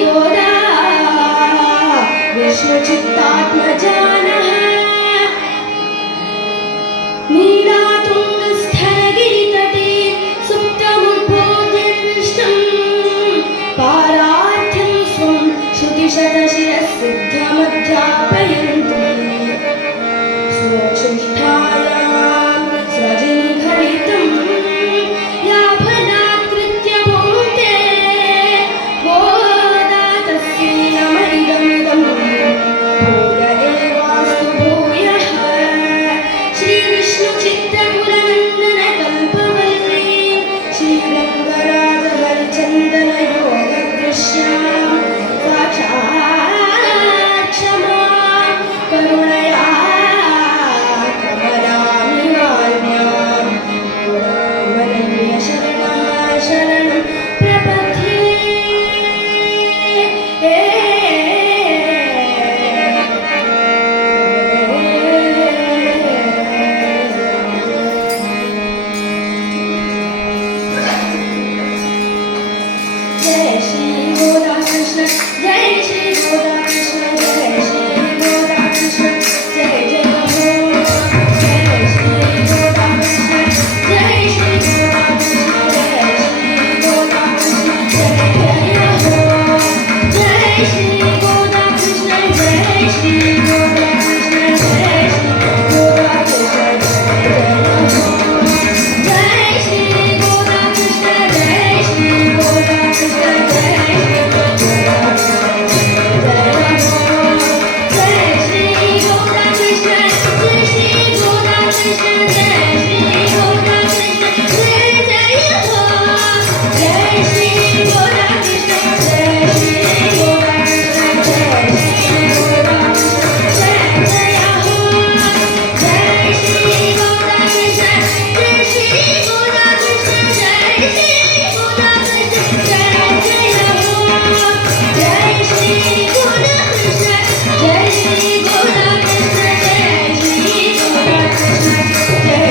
गोदा विष्णुचित्तात्मजानः नीलातुङ्गस्थलगिरितटे सुप्तमुद्बोध्य कृष्णं पारार्थ्यं स्वं श्रुतिशतशिरसिद्धमध्यापयन्ति स्वोच्छिष्ठायां स्रजनिघटितं या फलाकृत्य भूते गोदा तस्यै नमः भूय एवास्तु भूयः श्रीविष्णुचित्तकुलनन्दन कल्पवल्ली श्रीरङ्गराजहरिचन्दन योगदृश्यां साक्षात् क्षमां करुणया कमलामिवान्यां पुरामनन्य शरणं प्रपद्ये जय श्री गोदा कृष्ण जय श्री गोदा कृष्ण जय श्री गोदा कृष्ण जय जय हो जय श्री गोदा कृष्ण जय श्री गोदा कृष्ण जय श्री गोदा कृष्ण जय जय हो जय श्री गोदा कृष्ण जय श्री गोदा कृष्ण जय श्री गोदा कृष्ण जय श्री गोदा कृष्ण जय श्री गोदा कृष्ण जय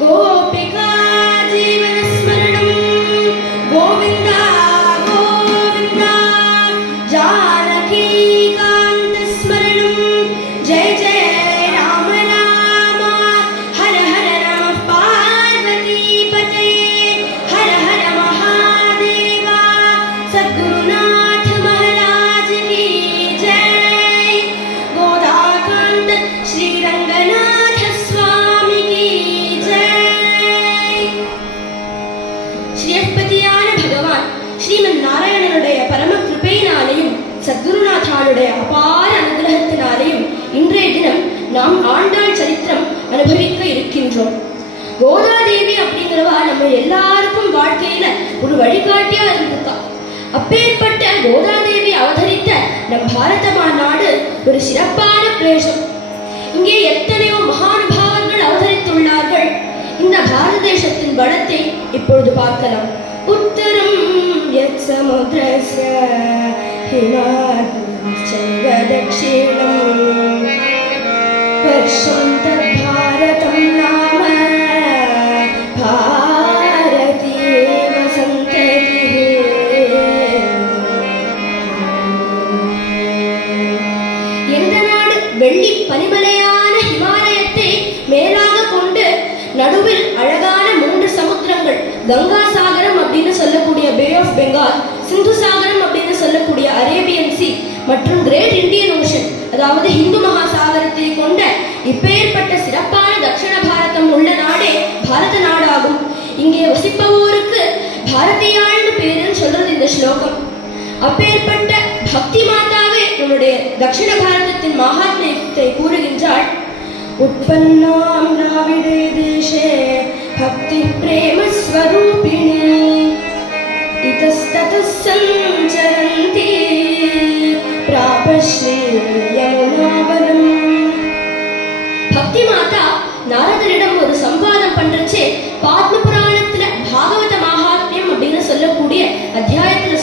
गोपिका जीवनस्मरणं गोविन्द गोविन्द जानकीकान्तस्मरणं जय जय राम राम हर हर नमः पार्वतीपतये हर हर महादेव सद्गुरुनाथ महाराज की जय गोदाकान्त श्रीरङ्गनाथ स्वामी की ஸ்ரீயப்பதியான பகவான் ஸ்ரீமன் நாராயணனுடைய பரம கிருபையினாலேயும் சத்குருநாதானுடைய அபார அனுகிரகத்தினாலேயும் இன்றைய தினம் நாம் ஆண்டாள் சரித்திரம் அனுபவிக்க இருக்கின்றோம். கோதாதேவி அப்படிங்கிறவா நம்ம எல்லாருக்கும் வாழ்க்கையில ஒரு வழிகாட்டியா இருந்திருக்கா. அப்பேற்பட்ட கோதாதேவி அவதரித்த நம் பாரத நாடு ஒரு சிறப்பான பிரதேசம். இங்கே எத்தனையோ மகானுபாவர்கள் அவதரித்துள்ளார்கள். இந்த பாரத தேசத்தின் வளத்தை இப்பொழுது பார்க்கலாம். உத்தரம் யத் சமுத்ரஸ்ய ஹிமாச்சைவ தக்ஷிணம் பர்ஷம் தத் பாரதம் நாம பாரதீய சந்ததிஹி. எந்த நாடு வெள்ளி பனிமலையான ஹிமாலயத்தை மேலாக கொண்டு நடுவில் அழகான 3 சமுத்திரங்கள், கங்கா சாகரம் அப்படின்னு சொல்லக்கூடிய பே ஆஃப் பெங்கால், சிந்து சாகரம் அப்படின்னு சொல்லக்கூடிய அரேபியன் சி மற்றும் கிரேட் இந்தியன் ஓஷன் அதாவது இந்து மகாசாகரத்தை கொண்ட இப்பேற்பட்ட சிறப்பான தட்சிண பாரதம் உள்ள நாடே பாரத நாடாகும். இங்கே வசிப்பவோருக்கு பாரதியாள்னு பேருன்னு சொல்றது இந்த ஸ்லோகம். அப்பேற்பட்ட பக்தி மாதாவே நம்முடைய தட்சிண பாரதத்தின் மகாத்மியத்தை கூறுகின்றாள். उत्पन्नां द्राविडे देशे भक्ति प्रेम स्वरूपिणी इतस्ततः सञ्चरन्ति प्रापश्री यमुनावनम्. भक्ति माता நாரதரிடம் ஒரு சம்வாதம் பண்றச்சே பத்ம புராணத்துல பாகவத மகாத்மியம் அப்படின்னு சொல்லக்கூடிய அத்தியாயத்துல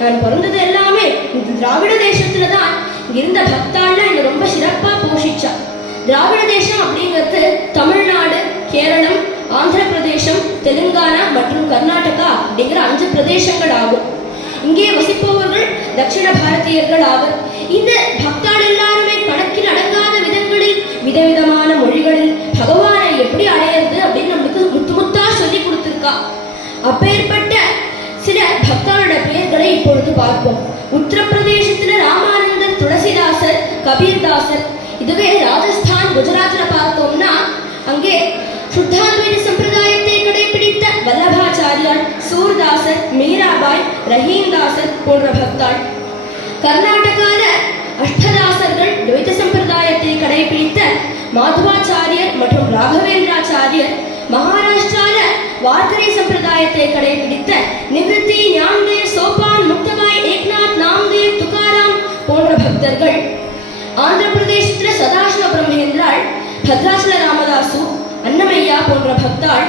நான் பிறந்தது எல்லாமே இந்த திராவிட தேசத்துல தான். இருந்த பக்தாள்லாம் என்னை ரொம்ப சிறப்பா போஷிச்சா. திராவிட தேசம் அப்படிங்கிறது தமிழ்நாடு, கேரளம், ஆந்திர பிரதேசம், தெலுங்கானா மற்றும் கர்நாடகா அப்படிங்கிற 5 பிரதேசங்கள் ஆகும். இங்கே வசிப்பவர்கள் தட்சிண பாரதியர்கள் ஆவர். இந்த பக்தாள் எல்லாருமே கணக்கில் அடங்காத விதங்களில் விதவிதமான மொழிகளில் பகவானை எப்படி அடையிறது அப்படின்னு நம்மளுக்கு முத்து முத்தா சொல்லி கொடுத்திருக்கா. அப்பேற்பட்ட சில பக்தாளோட பெயர்களை இப்பொழுது பார்ப்போம். உத்தரப்பிரதேசத்துல ராமானந்தர், துளசிதாசர், கபீர்தாசர். இதுவே ராஜஸ்தான், குஜராத்ல பார்த்தோம்னா அங்கே சுத்தாத்வைத சம்பிரதாயத்தை கடைபிடித்த வல்லபாச்சாரியார், சூர்தாசர், மீராபாய், ரஹீம்தாசர் போன்ற பக்தாள். கர்நாடகால அஷ்டதாசர்கள் துவைத சம்பிரதாயத்தை கடைபிடித்த மாதவாச்சாரியர் மற்றும் ராகவேந்திராச்சாரியர். மகாராஷ்டிரால வார்கரி சம்பிரதாயத்தை கடைபிடித்த நிவத்தி, ஞான்தேவ், சோபான், முக்தபாய், ஏக்நாத், நாம்தேவ், துகாராம் போன்ற பக்தர்கள். ஆந்திர பிரதேசத்துல சதாசிவ பிரம்மேந்திராள், பத்ராசல ராமதாசு, அன்னமையா போன்ற பக்தாள்.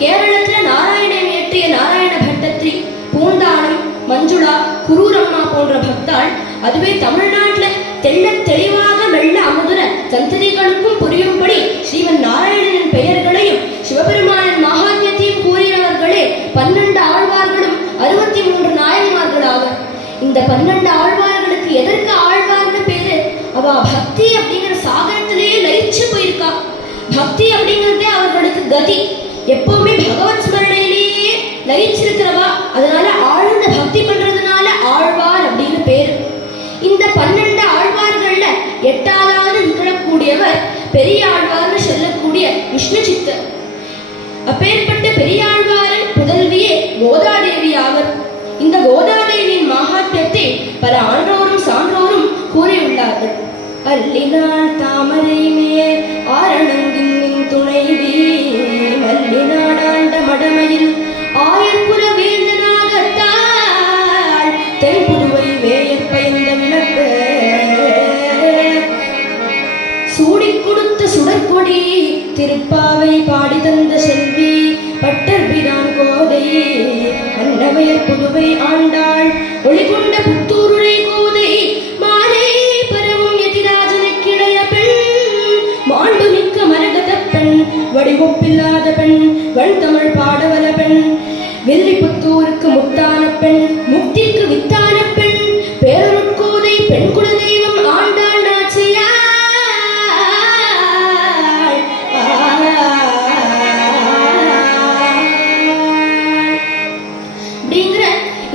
கேரளத்துல நாராயணன் இயற்றிய நாராயண பட்டத்ரி, பூந்தானம், மஞ்சுளா, குரூரம்மா போன்ற பக்தாள். அதுவே தமிழ்நாட்டுல தெள்ள தெளிவாக மெல்ல அமுதுர தந்திரிகளுக்கும் புரியும்படி ஸ்ரீமன் நாராயணனின் பெயர்களையும் சிவபெருமானின் மகாத்மியத்தையும் கூறியவர்களே 12 ஆழ்வார்களும் 63 நாயன்மார்களாவர். இந்த 12 ஆழ்வார்களுக்கு எதற்கு ஆழ்வார்னு பேரு? அவ பக்தி அப்படிங்கிற சாகரத்திலேயே லயிச்சு போயிருக்கா. பக்தி அப்படிங்கிறதே அவர்களுக்கு கதி. எப்பவுமே பகவத் ஸ்மரணையிலேயே லயிச்சிருக்கிறவா. அதனால ஆழ்ந்த பக்தி பண்றதுனால ஆழ்வார் அப்படின்னு பேரு. இந்த 12 ஆழ்வார்கள்ல 8வது நிகழக்கூடியவர் பெரிய ஆழ்வார்னு சொல்லக்கூடிய விஷ்ணு சித்தர். அப்பேற்பட்ட பெரியாழ்வாரின் புதல்வியே கோதாதேவி ஆவர். இந்த கோதாதேவியின் மகாத்மியத்தை பல ஆன்றோரும் சான்றோரும் கூறியுள்ளார்கள். அல்லினாள் தாமரை மேல் ஆரணங்கின் துணைவி, மல்லினாடாண்ட மடமையில் ஆயர்புற வேந்தனாகத்தாள், தென்புதுவை வேயற் பயந்த விளக்கு சூடிக் கொடுத்த சுடற்கொடி, திருப்பாவை பாடி தந்த செல்வி, பட்டர்பிரான் கோதை, அன்னவையர் புதுவை ஆண்டாள், ஒளிகொண்ட புத்தூருரை கோதை, மாலை பரவும் எதிராஜனை கிளைய பெண், மாண்புமிக்க மரகத பெண், வடிவொப்பில்லாத பெண், வண்தமிழ் பாடவல பெண், வில்லிபுத்தூருக்கு முத்தான பெண், முக்திக்கு வித்தான பெண், பேரருட்கோதை, பெண் குலதெய்வம் ஆண்டாள் நாச்சியார்.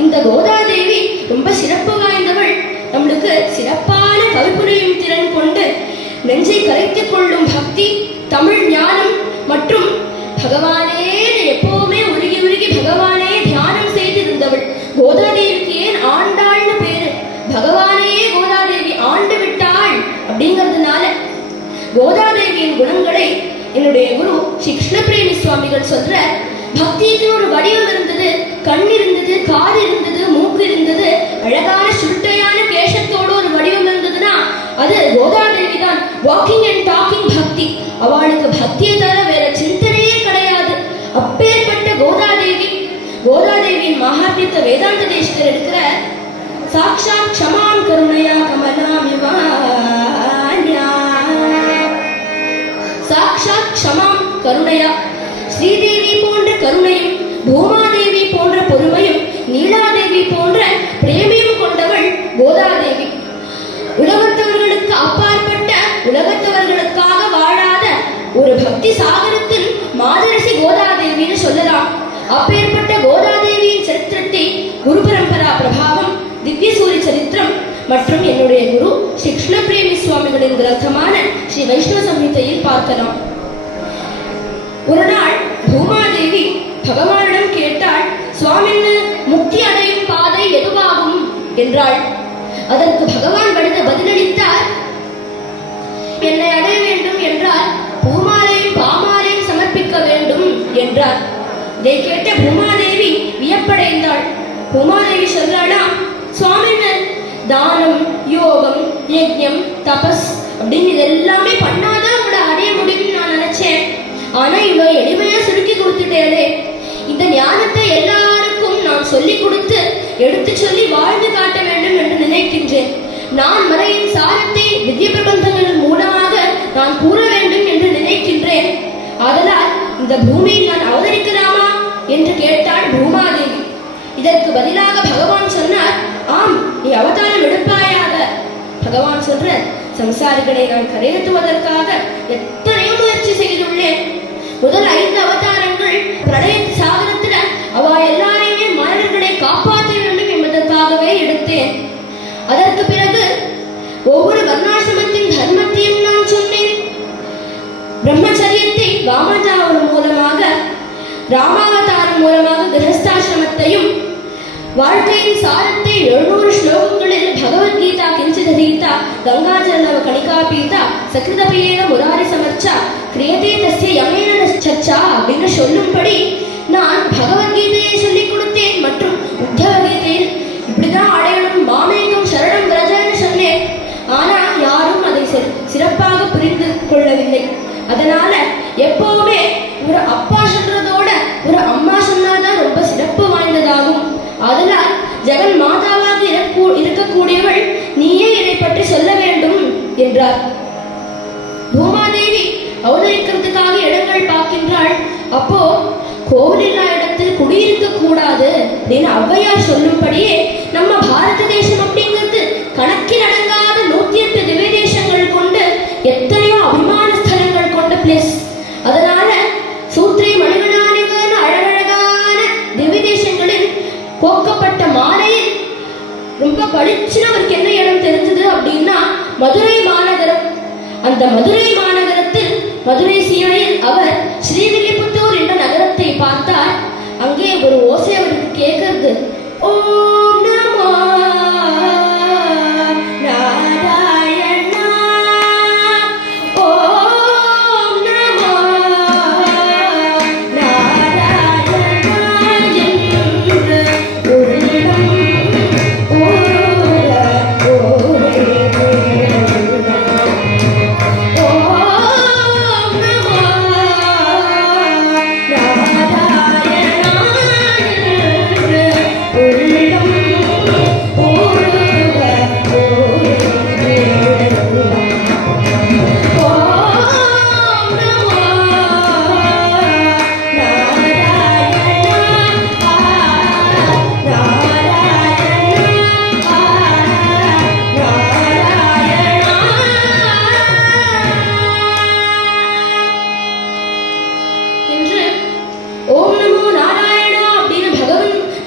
இந்த கோதாதேவி ரொம்ப சிறப்பு வாய்ந்தவள். நம்மளுக்கு சிறப்பான கவிப்புரையும் திறன் கொண்டு நெஞ்சை கரைத்துக் கொள்ளும் பக்தி, தமிழ் ஞானம் மற்றும் பகவானே எப்பவுமே உருகி உருகி பகவானே தியானம் செய்து இருந்தவள். கோதாதேவிக்கு ஏன் ஆண்டாள்னு பேரு? பகவானையே கோதாதேவி ஆண்டு விட்டாள் அப்படிங்கிறதுனால. கோதாதேவியின் குணங்களை என்னுடைய குரு ஸ்ரீ கிருஷ்ணபிரேமி சுவாமிகள் சொல்ற, பக்திக்கு ஒரு வடிவம் இருந்தது, கண் இருந்தது, காது இருந்தது, மூக்கு இருந்தது, அழகான சுருட்டையான கேசத்தோடு ஒரு வடிவம் இருந்ததுன்னா அது கோதாதேவி தான். வாக்கிங் அண்ட் டாக்கிங் பக்தி. அவளுக்கு பக்தியை தவிர வேற சிந்தனையே கிடையாது. அப்பேற்பட்ட கோதாதேவியின் மகாத்மியத்தை வேதாந்த தேசத்தில் இருக்கிற சாக்ஷாத் க்ஷமாம் கருணையா கமலாமிவான்யா, சாக்ஷாத் க்ஷமாம் கருணையா, ஸ்ரீதேவி போன்ற கருணையும், பூமாதேவி போன்ற பொறுமையும், நீலாதேவி போன்ற பிரேமியும் கொண்டவள் கோதாதேவி. உலகத்தவர்களுக்கு அப்பாற்பட்ட, உலகத்தவர்களுக்காக வாழாத ஒரு பக்தி சாகரத்தின் மாதரசி கோதாதேவின்னு சொல்லலாம். அப்பேற்பட்ட கோதாதேவியின் சரித்திரத்தை குரு பரம்பரா பிரபாவம், திவ்யசூரி சரித்திரம் மற்றும் என்னுடைய குரு ஸ்ரீ கிருஷ்ணபிரேமி சுவாமிகளின் கிரந்தமான ஸ்ரீ வைஷ்ணவ சம்ஹிதையில் பார்க்கலாம். ஒரு நாள் பூமாதேவி பகவானிடம் கேட்டாள், சுவாமின்னு முக்தி அடையும் பாதை எதுவாகும் என்றாள். அதற்கு பகவான் பதிலளித்தார், என்னை அடைய வேண்டும் என்றால் பூமாலையும் பாமாலையும் சமர்ப்பிக்க வேண்டும் என்றார். இதை கேட்ட பூமாதேவி வியப்படைந்தாள். பூமாதேவி சொல்றாளாம், சுவாமின்னு தானம், யோகம், யஜ்ஞம், தபஸ் அப்படின்னு இதெல்லாமே பண்ணாதான் உங்களை அடைய முடியும்னு நான் நினைச்சேன். ஆனா இவ்வளவு எளிமையா சுருக்கி கொடுத்துட்டேனே. இந்த ஞானத்தை எல்லாருக்கும் நான் சொல்லி கொடுத்து எடுத்து சொல்லி வாழ்ந்து காட்ட வேண்டும் என்று நினைக்கின்றேன். நான் மறையின் சாரத்தை திவ்ய பிரபந்தங்கள் மூலமாக நான் கூற வேண்டும் என்று நினைக்கின்றேன். ஆதலால் இந்த பூமியில் நான் அவதரிக்கலாமா என்று கேட்டாள் பூமாதேவி. இதற்கு பதிலாக பகவான் சொன்னார், ஆம், நீ அவதாரம் எடுப்பாயாக. பகவான் சொல்ற, சம்சாரிகளை நான் கரையேற்றுவதற்காக எத்தனையோ முயற்சி செய்துள்ளேன். முதல் 5 அவதாரங்கள் பிரளய சாகரத்துல அவ எல்லாரையுமே மனிதர்களை காப்பாற்ற வேண்டும் என்பதற்காகவே எடுத்தேன். அதற்கு பிறகு ஒவ்வொரு வர்ணாசிரமத்தின் தர்மத்தையும் நான் சொன்னேன். பிரம்மச்சரியத்தை வாமதாவன் மூலமாக, ராமாவதாரம் மூலமாக கிரகஸ்தாசிரமத்தையும், வாழ்க்கையின் சாரத்தை 700 ஸ்லோகங்களில் பகவத்கீதா கிஞ்சிதீதா கங்காஜலவ கணிகாபீதா சகிருதபீன முராரி சமர்ச்சா கிரியதே தஸ்ய யமேன சச்சா அப்படின்னு சொல்லும்படி நான் பகவத்கீதையை சொல்லிக் கொடுத்தேன். மற்றும் உத்தவகீதையில் இப்படிதான் அடையணும், மாமேகம் சரணம் விரஜன்னு சொன்னேன். ஆனா யாரும் அதை சிறப்பாக புரிந்து கொள்ளவில்லை. அதனால எப்பவுமே ஒரு அப்பா சொல்றதோட ஒரு அம்மா சொன்னாதான் ரொம்ப சிறப்பு வாய்ந்ததாகும். அதனால் ஜெகன் மாதாவாக இருக்கக்கூடியவள் நீயே இதை பற்றி சொல்ல வேண்டும் என்றார். பூமாதேவி அவதரிக்கிறதுக்காக இடங்கள் பார்க்கின்றாள். அப்போ கோவிலில்லா இடத்தில் குடியிருக்க கூடாது அப்படின்னு ஔவையார் சொல்லும்படியே நம்ம பாரத தேசம் அப்படிங்கிறது கணக்கில் அடங்காத 108 திவ்ய தேசங்கள் கொண்டு எத்தனையோ அபிமான ஸ்தலங்கள் கொண்ட பிளேஸ். அதனால சூத்ரி மணிகளானிவன அழகழகான திவ்ய தேசங்களில் கோக்கப்பட்ட மாலையில் ரொம்ப பளிச்சுன்னு அவருக்கு என்ன இடம் தெரிஞ்சது அப்படின்னா மதுரை மாநகரம். அந்த மதுரை மாநகரத்தில் மதுரை சீமையில் அவர் ஸ்ரீவில்லிபுத்தூர் என்ற நகரத்தை பார்த்தார். அங்கே ஒரு ஓசை அவருக்கு கேட்கிறது. ஓம் நமோ நாராயணா, ஓம் நமோ நாராயணா என்று ஒரு இடம்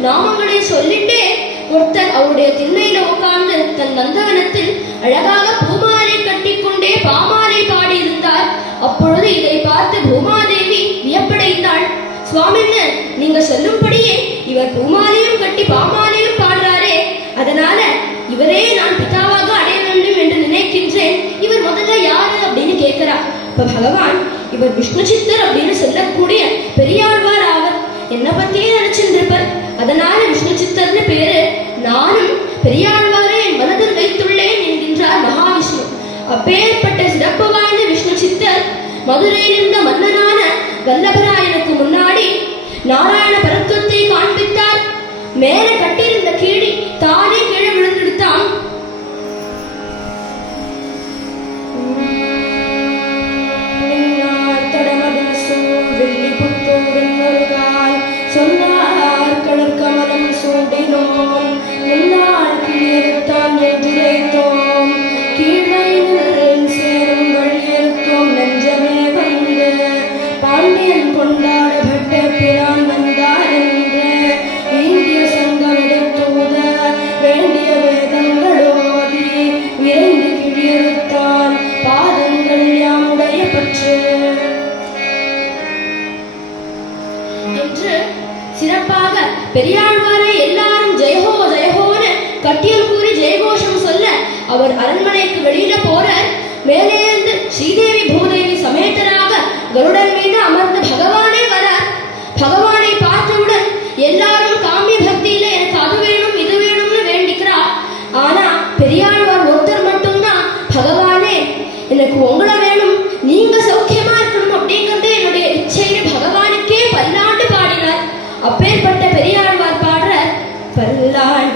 நாமங்களை சொல்லிட்டே ஒருத்தர் அவருடைய திண்ணையில உட்கார்ந்து தன் நந்தவனத்தில் அழகாக பூமாலை கட்டிக்கொண்டே பாமாலை பாடியிருந்தார். அப்பொழுது இதை பார்த்து பூமாதேவி வியப்படைந்தாள். சுவாமின்னு நீங்க சொல்லும்படியே இவர் பூமாலையும் கட்டி பாமாலையும் பாடுறாரே, அதனால இவரே நான் பிதாவாக அடைய வேண்டும் என்று நினைக்கின்றேன். இவர் முதல்ல யாரு அப்படின்னு கேட்கிறார். இப்ப பகவான், இவர் விஷ்ணு சித்தர் அப்படின்னு சொல்லக்கூடிய பெரியாழ்வார் ஆவர். என்ன பத்தியே நினைச்சிருந்திருப்பார். அதனால விஷ்ணு சித்தர்னு பேரு. நானும் பெரியாழ்வாரை என் மனதில் வைத்துள்ளேன் என்கின்றார் மகாவிஷ்ணு. அப்பேற்பட்ட சிறப்பு வாய்ந்த விஷ்ணு சித்தர் மதுரையில் இருந்த மன்னனான வல்லபராயனுக்கு முன்னாடி நாராயண பரத்துவத்தை காண்பித்தார். மேல கட்டியிருந்த கீழி தானே கீழே விழுந்தெடுத்தான். சொன்னார் கடற்கமலம் சூடினோம், முன்னாள் கிளியறுத்தான் என்றுரைத்தோம், கீழையில் சேரும் வழியறுத்தோம் நெஞ்சமே வந்து, பாண்டியன் கொண்டாடப்பட்ட பிரான் வந்தார் என்று இந்திய சங்கம் எடுத்தூத வேண்டிய வேதங்களோதி விரைந்து கிழியறுத்தான் பாதங்கள் யாமுடைய பற்று என்று சிறப்பாக பெரியாழ்வாரை எல்லாரும் ஜெயஹோ ஜெயஹோன்னு கட்டியம் கூறி ஜெயகோஷம் சொல்ல அவர் அரண்மனைக்கு வெளியில போற. மேலே இருந்து ஸ்ரீதேவி பூதேவி சமேதராக கருடன் மீது அமர்ந்த பகவானே வரார். பகவானை பார்த்தவுடன் எல்லாரும் காமிய பக்தியில எனக்கு அது வேணும் இது வேணும்னு வேண்டிக்கிறார். ஆனா பெரியாழ்வார் ஒருத்தர் மட்டும்தான், பகவானே எனக்கு உங்களை வேணும், நீங்க சௌக்கியமா இருக்கணும் அப்படிங்கறதே என்னுடைய இச்சைன்னு பகவானுக்கே பல்லாண்டு பாடினார். அப்பேற்பட்ட பெரியாழ்வார் பாடுற பல்லாண்டு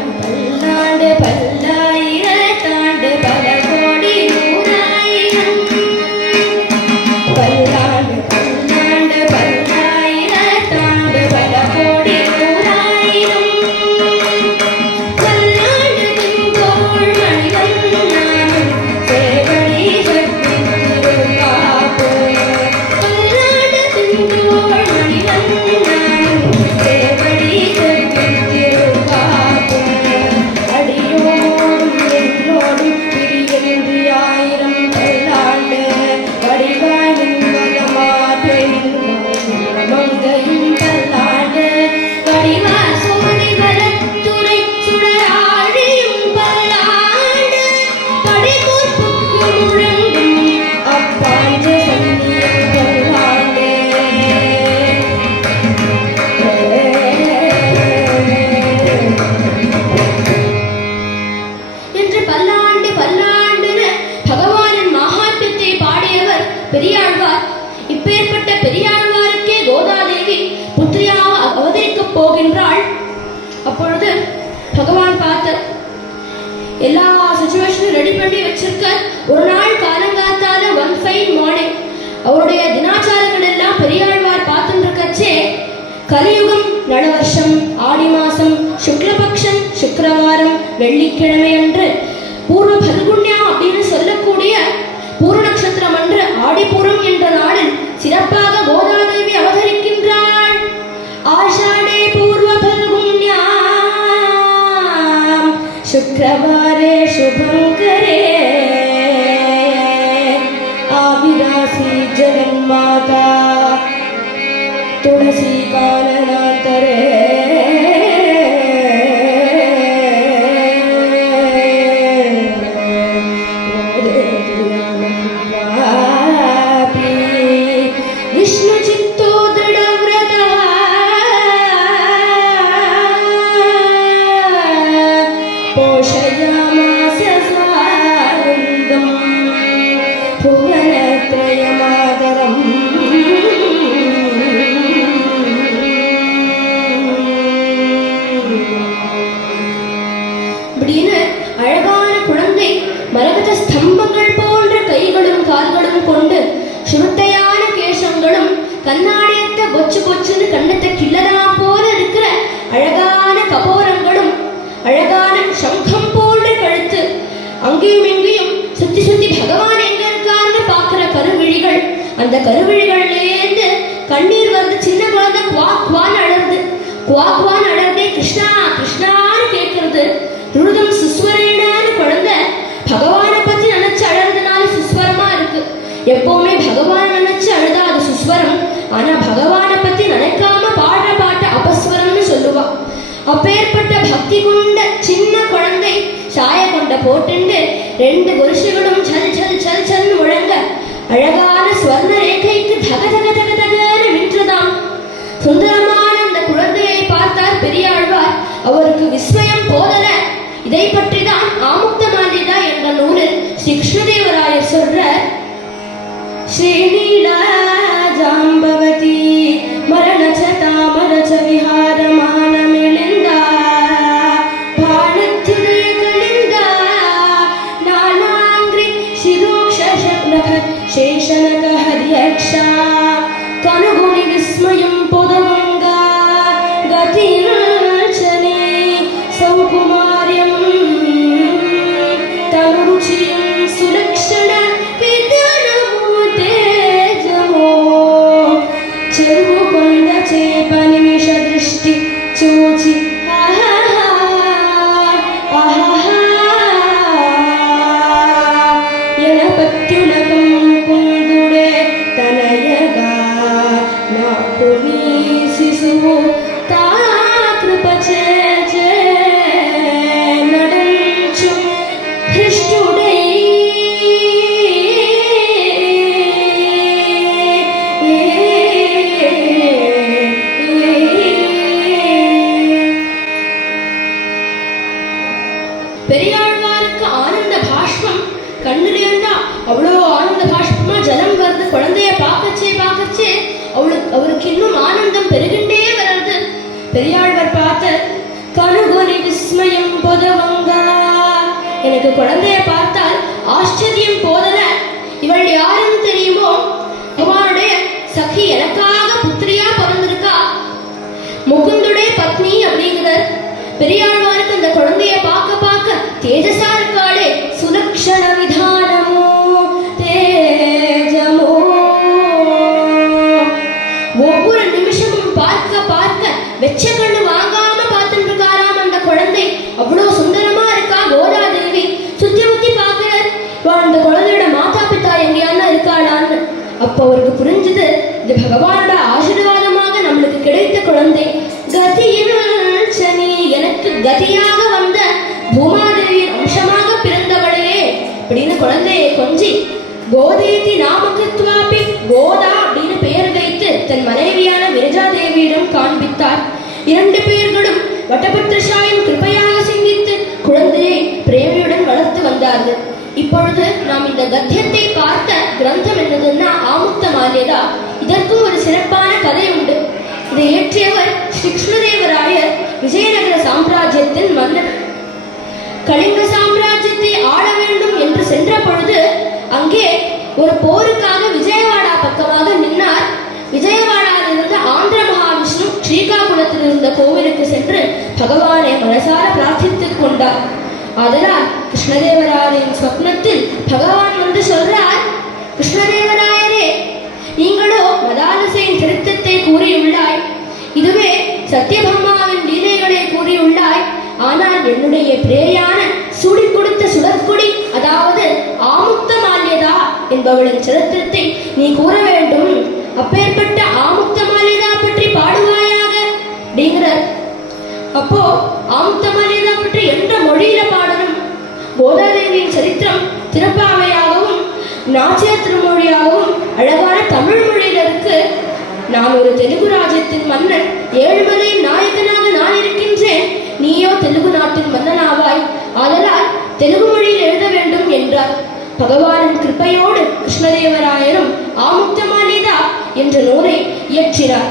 எல்லா சிச்சுவேஷனும் ரெடி பண்ணி வச்சிருக்க. ஒரு நாள் காலங்காத்தால ஒன் ஃபைன் மார்னிங் அவருடைய தினாச்சாரங்கள் எல்லாம் பெரியாழ்வார் பார்த்துட்டு இருக்கச்சே, கலியுகம் நலவர்ஷம் ஆடி மாசம் சுக்லபக்ஷம் சுக்கிரவாரம் வெள்ளிக்கிழமை அன்று பூர்வ பல்குண்யா அப்படின்னு சொல்லக்கூடிய பூர்வ நட்சத்திரம் அன்று ஆடிப்பூரம் என்ற நாளில் சிறப்பாக கோதாதேவி அவதரிக்கின்றாள். ஆஷாடே பூர்வ பல்குண்யாம் சுக்ரவாரே சுபங்கரே ஆவிராசி ஜெகன்மாதா துளசி கானனாந்தரே அப்படின்னு அழகான குழந்தை மரகத ஸ்தம்பங்கள் போன்ற கைகளும் கால்களும் கொண்டு சுருட்டையான கேசங்களும் கண்ணாடியத்த கொச்சு கொச்சுன்னு கண்ணத்தை கிள்ளதா போல இருக்கிற அழகான கபோரங்களும் அழகான சங்கம் போன்ற கழுத்து, அங்கேயும் இங்கேயும் சுத்தி சுத்தி பகவான் எங்க இருக்கான்னு பாக்குற கருவிழிகள், அந்த கருவிழிகள்லேருந்து கண்ணீர் வந்து சின்ன குழந்தை குவான் அழறது. குவான் அழறதே கிருஷ்ணா கிருஷ்ணான்னு கேட்கறது. துருதம் சுஸ்வரேனான்னு குழந்தை பகவானை பத்தி நினைச்சு அழறதுனால சுஸ்வரமா இருக்கு. எப்பவுமே பகவான் நினைச்சு அழுதா அது சுஸ்வரம். ஆனா பகவானை பத்தி நினைக்காம பாடுற பாட்ட அபஸ்வரம்னு சொல்லுவா. அப்பேற்பட்ட பக்தி கொண்ட சின்ன குழந்தை சாய கொண்ட போட்டுண்டு ரெண்டு குருஷிகளும் சல் சல் சல் சல் முழங்க அழகான ஸ்வர்ண ரேகைக்கு தக தக தக தகன்னு நின்றுதான். சுந்தரமான அந்த குழந்தையை பார்த்தார் பெரியாழ்வார். அவருக்கு விஸ்மயம் போதல. இதை பற்றி தான் ஆமுக்த மால்யதா என்ற நூலில் ஸ்ரீ கிருஷ்ணதேவராயர் சொல்ற, ஸ்ரீநீலாஜாம்பவதி மரணச்ச தாமரச்ச விஹாரமானமிழிந்தா பாணத்யுதய கலிந்தா நானாங்கிரி சிரோக்ஷனக சேஷனக ஹரியக்ஷா கனுகுணி விஸ்மயம் பொதவங்கா கதிர்ச்சனே சௌகுமாரியம் தனுருச்சியம் சுலக்ஷண விதனமோ தேஜமோ చెరువు కొండ చేప నిమిష దృష్టి చూచి ఎనపత్యులకం కుందుడే తనయగా నాకు నీ శిశువు తా కృపచే నడంచు హృష్టుడై பெரியாழ்வாருக்கு ஆனந்த பாஷ்பம் கண்ணுலேருந்தா அவ்வளோ ஆனந்த பாஷ்பமா ஜலம் வருது. குழந்தைய பார்க்கச்சே அவருக்கு இன்னும் ஆனந்தம் பெருகின்றே வர்றது. பெரியாழ்வார் பார்த்து கனுகுனி விஸ்மயம் பொதவங்கா, எனக்கு குழந்தைய பார்த்தால் ஆச்சரியம் போதல. இவள் யாருன்னு தெரியுமோ? அவனுடைய சகி, எனக்காக புத்திரியா பிறந்திருக்கா, முகுந்துடைய பத்னி அப்படிங்கிறார். பெரியாழ்வாருக்கு அந்த குழந்தைய பார்க்க தேஜசா இருக்காளே, சுலக்ஷண விதானமோ தேஜமோ. ஒவ்வொரு நிமிஷமும் பார்க்க வெச்ச கண்ணு வாங்காம பார்த்துட்டு இருக்காராம் அந்த குழந்தை. அவ்வளவு சுந்தரமா இருக்கா கோதாதேவி. சுத்தி முத்தி பார்க்கிறார், அந்த குழந்தையோட மாதா பிதா எங்கேயானா இருக்காளான்னு. அப்ப அவருக்கு புரிஞ்சது, இது பகவானோட ஆசீர்வாதமாக நம்மளுக்கு கிடைத்த குழந்தை. கதியில் சனி, எனக்கு கதியாக வந்த பூமாதேவியின் அம்சமாக பிறந்தவளே அப்படின்னு குழந்தையை கொஞ்சி கோதேதி நாமகத்வாபி, கோதா அப்படின்னு பெயர் வைத்து தன் மனைவியான விரஜாதேவியிடம் காண்பித்தார். இரண்டு பேர்களும் வட்டபத்ரசாயின் கிருபையாக சிந்தித்து குழந்தையை பிரேமியுடன் வளர்த்து வந்தார்கள். இப்பொழுது நாம் இந்த கத்தியத்தை பார்த்த கிரந்தம் என்னதுன்னா ஆமுக்த மால்யதா. இதற்கும் ஒரு சிறப்பான கதை உண்டு. இதை இயற்றியவர் ஸ்ரீ கிருஷ்ணதேவராயர், விஜயநகர சாம்ராஜ்யத்தின் மன்னர். கலிங்க சாம்ராஜ்ய அங்கே ஒரு போருக்காக விஜயவாடா பக்கமாக நின்றார். விஜயவாடாவிலிருந்து ஆந்திர மகாவிஷ்ணு ஸ்ரீகாகுளத்தில் இருந்த கோவிலுக்கு சென்று பகவானை மனசார பிரார்த்தித்துக் கொண்டார். அதனால் கிருஷ்ணதேவராயரின் சொப்னத்தில் பகவான் வந்து சொல்றார், கிருஷ்ணதேவராயரே, நீங்களோ மதாலசையின் சரித்திரத்தை கூறியுள்ளாய், இதுவே சத்யபாமாவின் லீலைகளை கூறியுள்ளாய். ஆனால் என்னுடைய பிரேயான சூடி கொடுத்த சுடற்குடி, அதாவது ஆமுக்த மால்யதா என்பவளின் சரித்திரத்தை நீ கூற வேண்டும். அப்பேற்பட்ட ஆமுக்த மால்யதா பற்றி பாடுவாயாக அப்படிங்கிறார். அப்போ ஆமுக்த மால்யதா பற்றி எந்த மொழியில பாடணும்? கோதாதேவியின் சரித்திரம் திருப்பாவையாகவும் நாச்சியார் திருமொழியாகவும் அழகான தமிழ் மொழியில இருக்கு. நான் ஒரு தெலுங்கு ராஜ்யத்தின் மன்னன், ஏழுமலையின் நாயகனாக நான் இருக்கின்றேன், நீயோ தெலுங்கு நாட்டின் மன்னனாவாய், ஆதலால் தெலுங்கு மொழியில் எழுத வேண்டும் என்றார். பகவானின் கிருப்பையோடு கிருஷ்ணதேவராயரும் ஆமுக்த மால்யதா என்ற நூலை இயற்றினார்.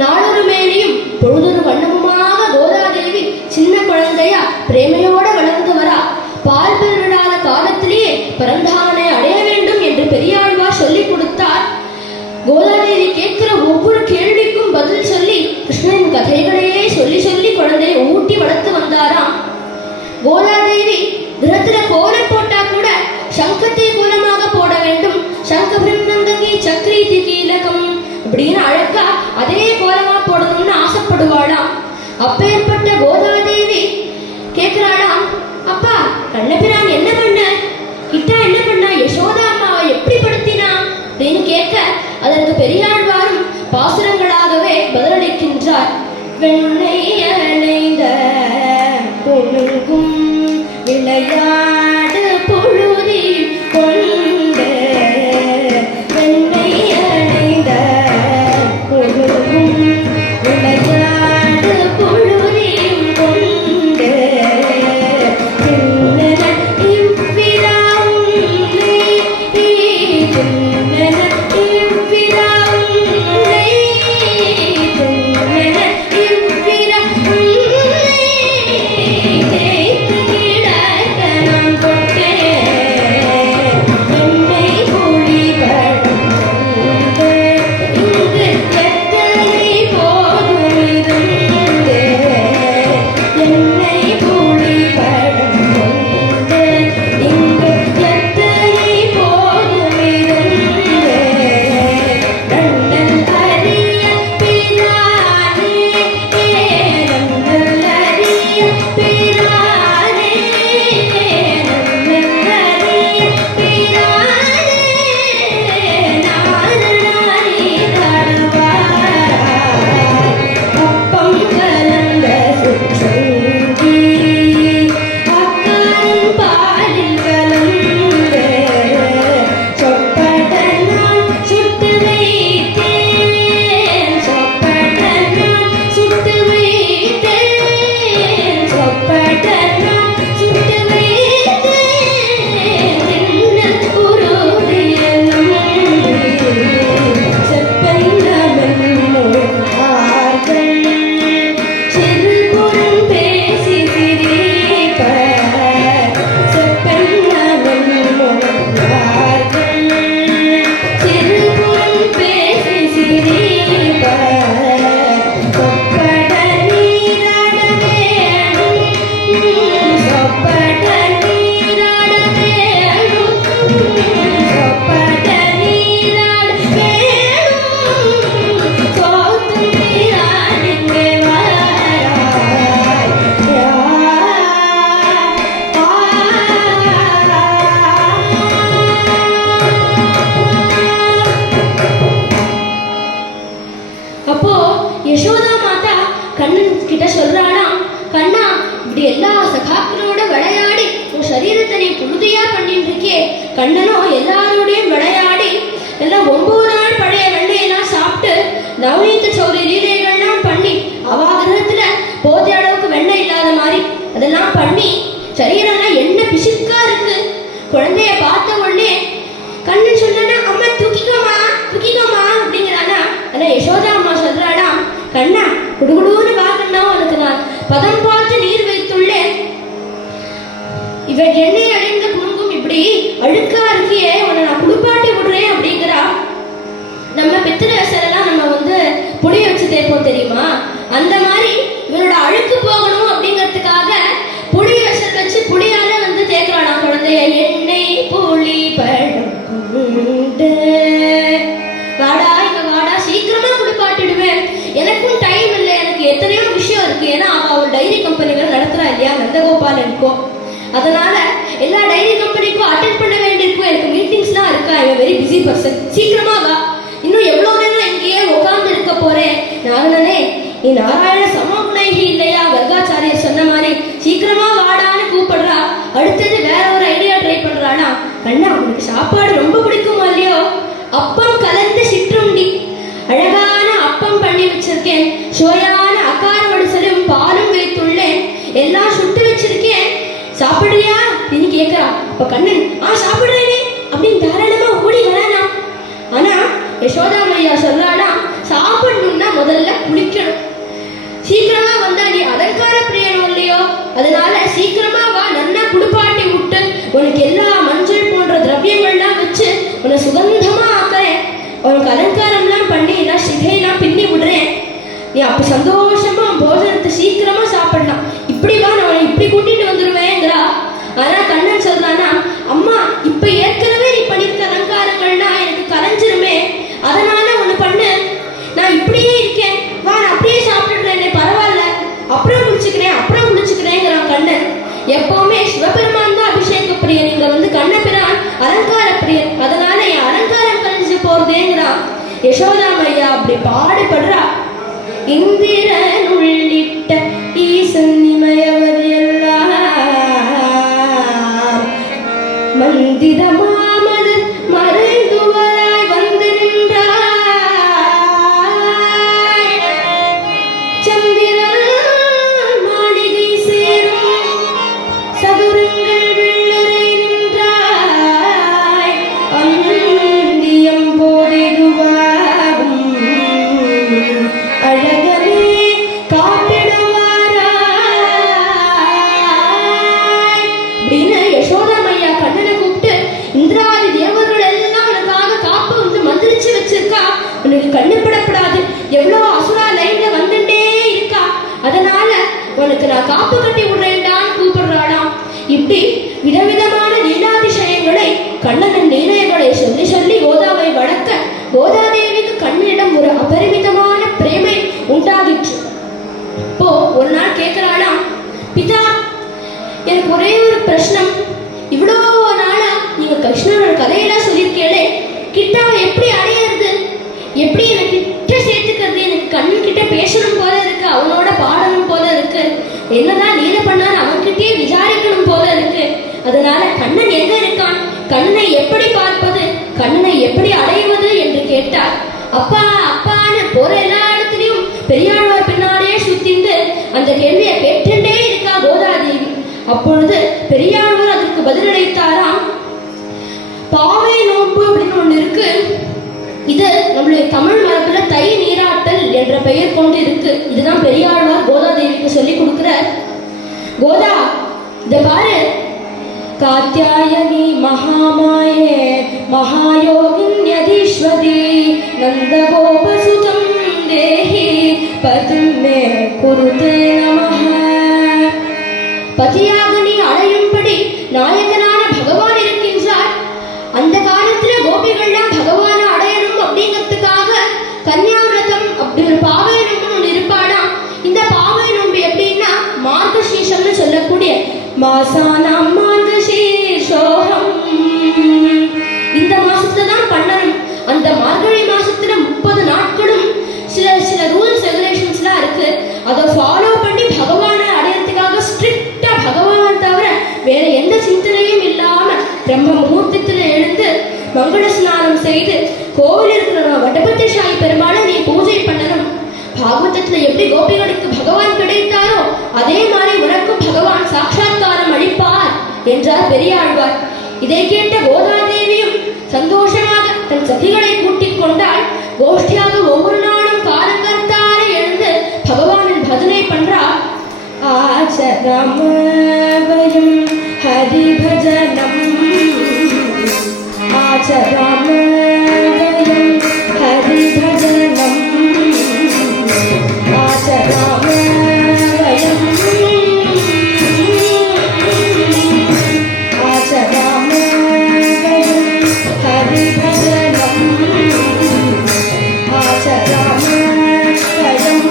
நாளொரு மேனியும் பொழுதொரு வண்ணமுமாக கோதாதேவி சின்ன குழந்தையா பிரேமையோட வளர்ந்து வரா. பால் பெருவிடாத காலத்திலேயே பரந்தாமனை அடைய வேண்டும் என்று பெரியாழ்வார் சொல்லிக் கொடுத்தார். கோதாதேவி கேட்கிற ஒவ்வொரு கேள்விக்கும் பதில் சொல்லி கிருஷ்ணனின் கதைகளையே சொல்லி சொல்லி குழந்தையை ஊட்டி வளர்த்து வந்தாராம். கோதாதேவி கிரகத்துல கோலம் போட்டா கூட சங்கத்தை கோலமாக போட வேண்டும், சங்க பிருந்தங்கி சக்ரீதி கீலகம் அப்படின்னு அழகா அதே கோலமா போடணும்னு ஆசைப்படுவாளாம். அப்பேற்பட்ட கோதாதேவி கேட்கிறாளாம், அப்பா கண்ணபிரான் என்ன பண்ண கிட்டா, என்ன பண்ணா, யசோதா அம்மாவை எப்படி படுத்தினா அப்படின்னு கேட்க அதற்கு பெரியாழ்வாரும் பாசுரங்களாகவே பதிலளிக்கின்றார். வெண்ணை அணைந்த பொழுகும் விளையாடு பொழுதி கொண்டு, வெண்ணை அணைந்த பொழுகும் விளையாடு பொழுதியும் கொண்டு, கண்ணனோ எல்லாரோடையும் விளையாடி எல்லாம் 9 நாள் பழைய வெண்ணையெல்லாம் சாப்பிட்டு நவநீத சௌரி லீலைகள்லாம் பண்ணி அவாகிரகத்துல போதிய அளவுக்கு வெண்ணெய் இல்லாத மாதிரி அதெல்லாம் பண்ணி சரீரம்லாம் என்ன பிசுக்கா இருக்கு. குழந்தைய பார்த்த உடனே கண்ணன் சொன்னா, அம்மா தூக்கிக்கோமா தூக்கிக்கோமா அப்படிங்கிறானா. ஆனா யசோதா அம்மா சொல்றாடா, கண்ணா குடுகுடுன்னு வாங்கண்ணா, உனக்கு நான் பதம் பார்த்து நீர் வைத்துள்ளேன். இவன் எண்ணெய் அடைந்த குடும்பம் இப்படி அழுக்கா இருக்கு, நந்தகோபாலனுக்கோ. அதனால எல்லா டைரி கம்பெனிக்கும் அட்டென்ட் பண்ண வேண்டியிருக்கும். எனக்கு மீட்டிங்ஸ்லாம் இருக்கா, ஐ வெரி பிஸி பர்சன், சீக்கிரமா வா, இன்னும் எவ்வளோ நேரம் இங்கேயே உட்கார்ந்து இருக்க போறேன். நாகனே, நீ நாராயண சமகுணகி இல்லையா? கர்காச்சாரியர் சொன்ன மாதிரி சீக்கிரமா வாடான்னு கூப்பிடுறா. அடுத்தது வேற ஒரு ஐடியா ட்ரை பண்றானா? கண்ணா, அவனுக்கு சாப்பாடு ரொம்ப பிடிக்குமா இல்லையோ, அப்பம் கலந்து சிற்றுண்டி, அழகான அப்பம் பண்ணி வச்சிருக்கேன், சுவையான அக்கார வடிசலும் பாலும் வைத்துள்ளேன், எல்லாம் சுட்டு வச்சிருக்கேன், சாப்பிடுறியா நீ கேட்கிறா. அப்ப கண்ணன் சாப்பிடுறேனே அப்படின்னு தாராளமா ஓடி வரானா. ஆனா யசோதாமையா சொல்றானா, சாப்பிடணும்னா முதல்ல குளிக்கணும், சீக்கிரமா வந்தா நீ அலங்கார பிரியனும் இல்லையோ, அதனால சீக்கிரமா வா, நல்லா குடுப்பாட்டி விட்டு உனக்கு எல்லா மஞ்சள் போன்ற திரவியங்கள்லாம் வச்சு உன்னை சுகந்தமா ஆக்குறேன், உனக்கு அலங்காரம்லாம் பண்ணி எல்லாம் சிகையெல்லாம் பின்னி விடுறேன், நீ அப்ப சந்தோஷமா போஜனத்தை சீக்கிரமா சாப்பிடலாம், இப்படி வா, நான் இப்படி கூட்டிட்டு வந்துருவேங்கிறா. ஆனா கண்ணன் சொல்றானா, அம்மா இப்ப ஏற்கனவே நீ பண்ணிருக்க அலங்காரங்கள்னா எனக்கு கலைஞ்சிருமே, அதனால ஒண்ணு பண்ணு, நான் இப்படியே இருக்கேன், வா நான் அப்படியே சாப்பிட்டுடுறேன், பரவாயில்ல, அப்புறம் குளிச்சுக்கிறேங்கிறான் கண்ணன். எப்பவுமே சிவபெருமான் தான் அபிஷேக பிரியன், இங்க வந்து கண்ணபிரான் அலங்கார பிரியன், அதனால என் அலங்காரம் கலைஞ்சு போறதேங்கிறான். யசோதாமையா அப்படி பாடுபடுறா. இந்திரன் உள்ளிட்ட ஈசன் இமயவர் எல்லாம் மந்திர மாமலர் மறைந்துவராய் வந்து நின்றாய், சந்திரன் மாளிகை சேரும் சதுரங்கள் வெள்ளரை நின்றாய், அந்தியம் போதிடுவாகும் அழகனே காப்பிடுவாராய் அப்படின்னு யசோதாமையா கண்ணனை கூப்பிட்டு, இந்திராதி தேவர்கள் எல்லாம் உனக்காக காப்பு வந்து மந்திரிச்சு வச்சிருக்கா, உனக்கு கண்ணுப்படப்படாது, எவ்வளவு அசுரா லைன்ல வந்துட்டே இருக்கா, அதனால உனக்கு நான் காப்பு கட்டி விடுறேன்டான்னு கூப்பிடுறாளாம். இப்படி விதவிதமான லீலாதிசயங்களை கண்ணனின் லீலைகளை சொல்லி சொல்லி கோதாவை வளர்க்க கோதாதேவிக்கு கண்ணனிடம் ஒரு அபரிமிதமான பிரேமை உண்டாகிற்று. இப்போ ஒரு நாள் கேட்கிறாளா, பிதா எனக்கு ஒரே ஒரு பிரச்சனம், இவ்வளோ நாளா நீங்க கிருஷ்ணனோட கதையெல்லாம் சொல்லியிருக்கேளே, கிட்டாவை எப்படி அடையிறது, எப்படி எனக்கு கிட்ட சேர்த்துக்கிறது, எனக்கு கண்ணன் கிட்ட பேசணும் போல இருக்கு, அவனோட பாடணும் போல இருக்கு, என்னதான் நீல பண்ணான்னு அவன்கிட்டயே விசாரிக்கணும் போல இருக்கு, அதனால கண்ணன் எங்க இருக்கான், கண்ணனை எப்படி பார்ப்பது, கண்ணனை எப்படி அடைவது என்று கேட்டார். அப்பா அப்பான்னு போற எல்லா இடத்துலயும் பெரியாழ்வார் பின்னாலே சுத்திந்து அந்த கேள்வியை கேட்டுட்டே இருக்கா கோதாதேவி. அப்பொழுது பெரியாழ்வார் அதற்கு பதிலளித்தாராம், பாவை நோன்பு அப்படின்னு ஒண்ணு இருக்கு, இது நம்மளுடைய தமிழ் மரபுல தை நீராட்டல் என்ற பெயர் கொண்டு இருக்கு. இதுதான் பெரியாழ்வார் கோதாதேவிக்கு சொல்லி கொடுக்கிறார். கோதா இத பாரு, காத்யாயனி மகாமாயே மகாயோகின்யதீஸ்வரி நந்தகோபசுதம் தேஹி பதிம் மே குருதே நமஹ. பதியாக நீ அடையும்படி நாயகனான பகவான் இருக்கின்றார். அந்த காலத்துல கோபிகள்லாம் பகவான அடையணும் அப்படிங்கிறதுக்காக கன்னியாவிரதம் அப்படி ஒரு பாவை நோம்புன்னு ஒண்ணு இருப்பானா. இந்த பாவை நோம்பு எப்படின்னா மார்கசீர்ஷம்னு சொல்லக்கூடிய மாசானாம் மார்கசீர்ஷோகம், இந்த மாசத்துல தான் பண்ணணும். அந்த மார்கழி மாசத்துல 30 நாட்களும் சில ரூல்ஸ் ரெகுலேஷன்ஸ்லாம் இருக்கு, அதை ஃபாலோ பண்ணி பகவானை அடையறதுக்காக ஸ்ட்ரிக்டா பகவான் தவிர வேற எந்த சிந்தனையும் இல்லாம பிரம்ம முகூர்த்தத்துல எழுந்து மங்கள ஸ்நானம் செய்து கோவில் இருக்கிற வடபத்திர சாயி பெருமாளை நீ பூஜை பண்ணணும். பாகவதத்துல எப்படி கோபிகளுக்கு பகவான் கிடைத்தாரோ அதே மாதிரி உனக்கும் பகவான் சாட்சாத்காரம் அளிப்பார் என்றார் பெரியாழ்வார். இதை கேட்ட கோதாதேவியும் சந்தோஷமாக தன் சதிகளை கூட்டிக் கொண்டால் கோஷ்டியாக ஒவ்வொரு நாளும் காலங்கர்த்தாலே எழுந்து பகவானின் பஜனை பண்றார். ஆச்சரமவயம் ஹரி பஜனம், ஆச்சரமவயம் ஹரி பஜனம், ஆச்சரமவயம் ஆச்சரமவயம் ஹரி பஜனம், ஆச்சரமவயம்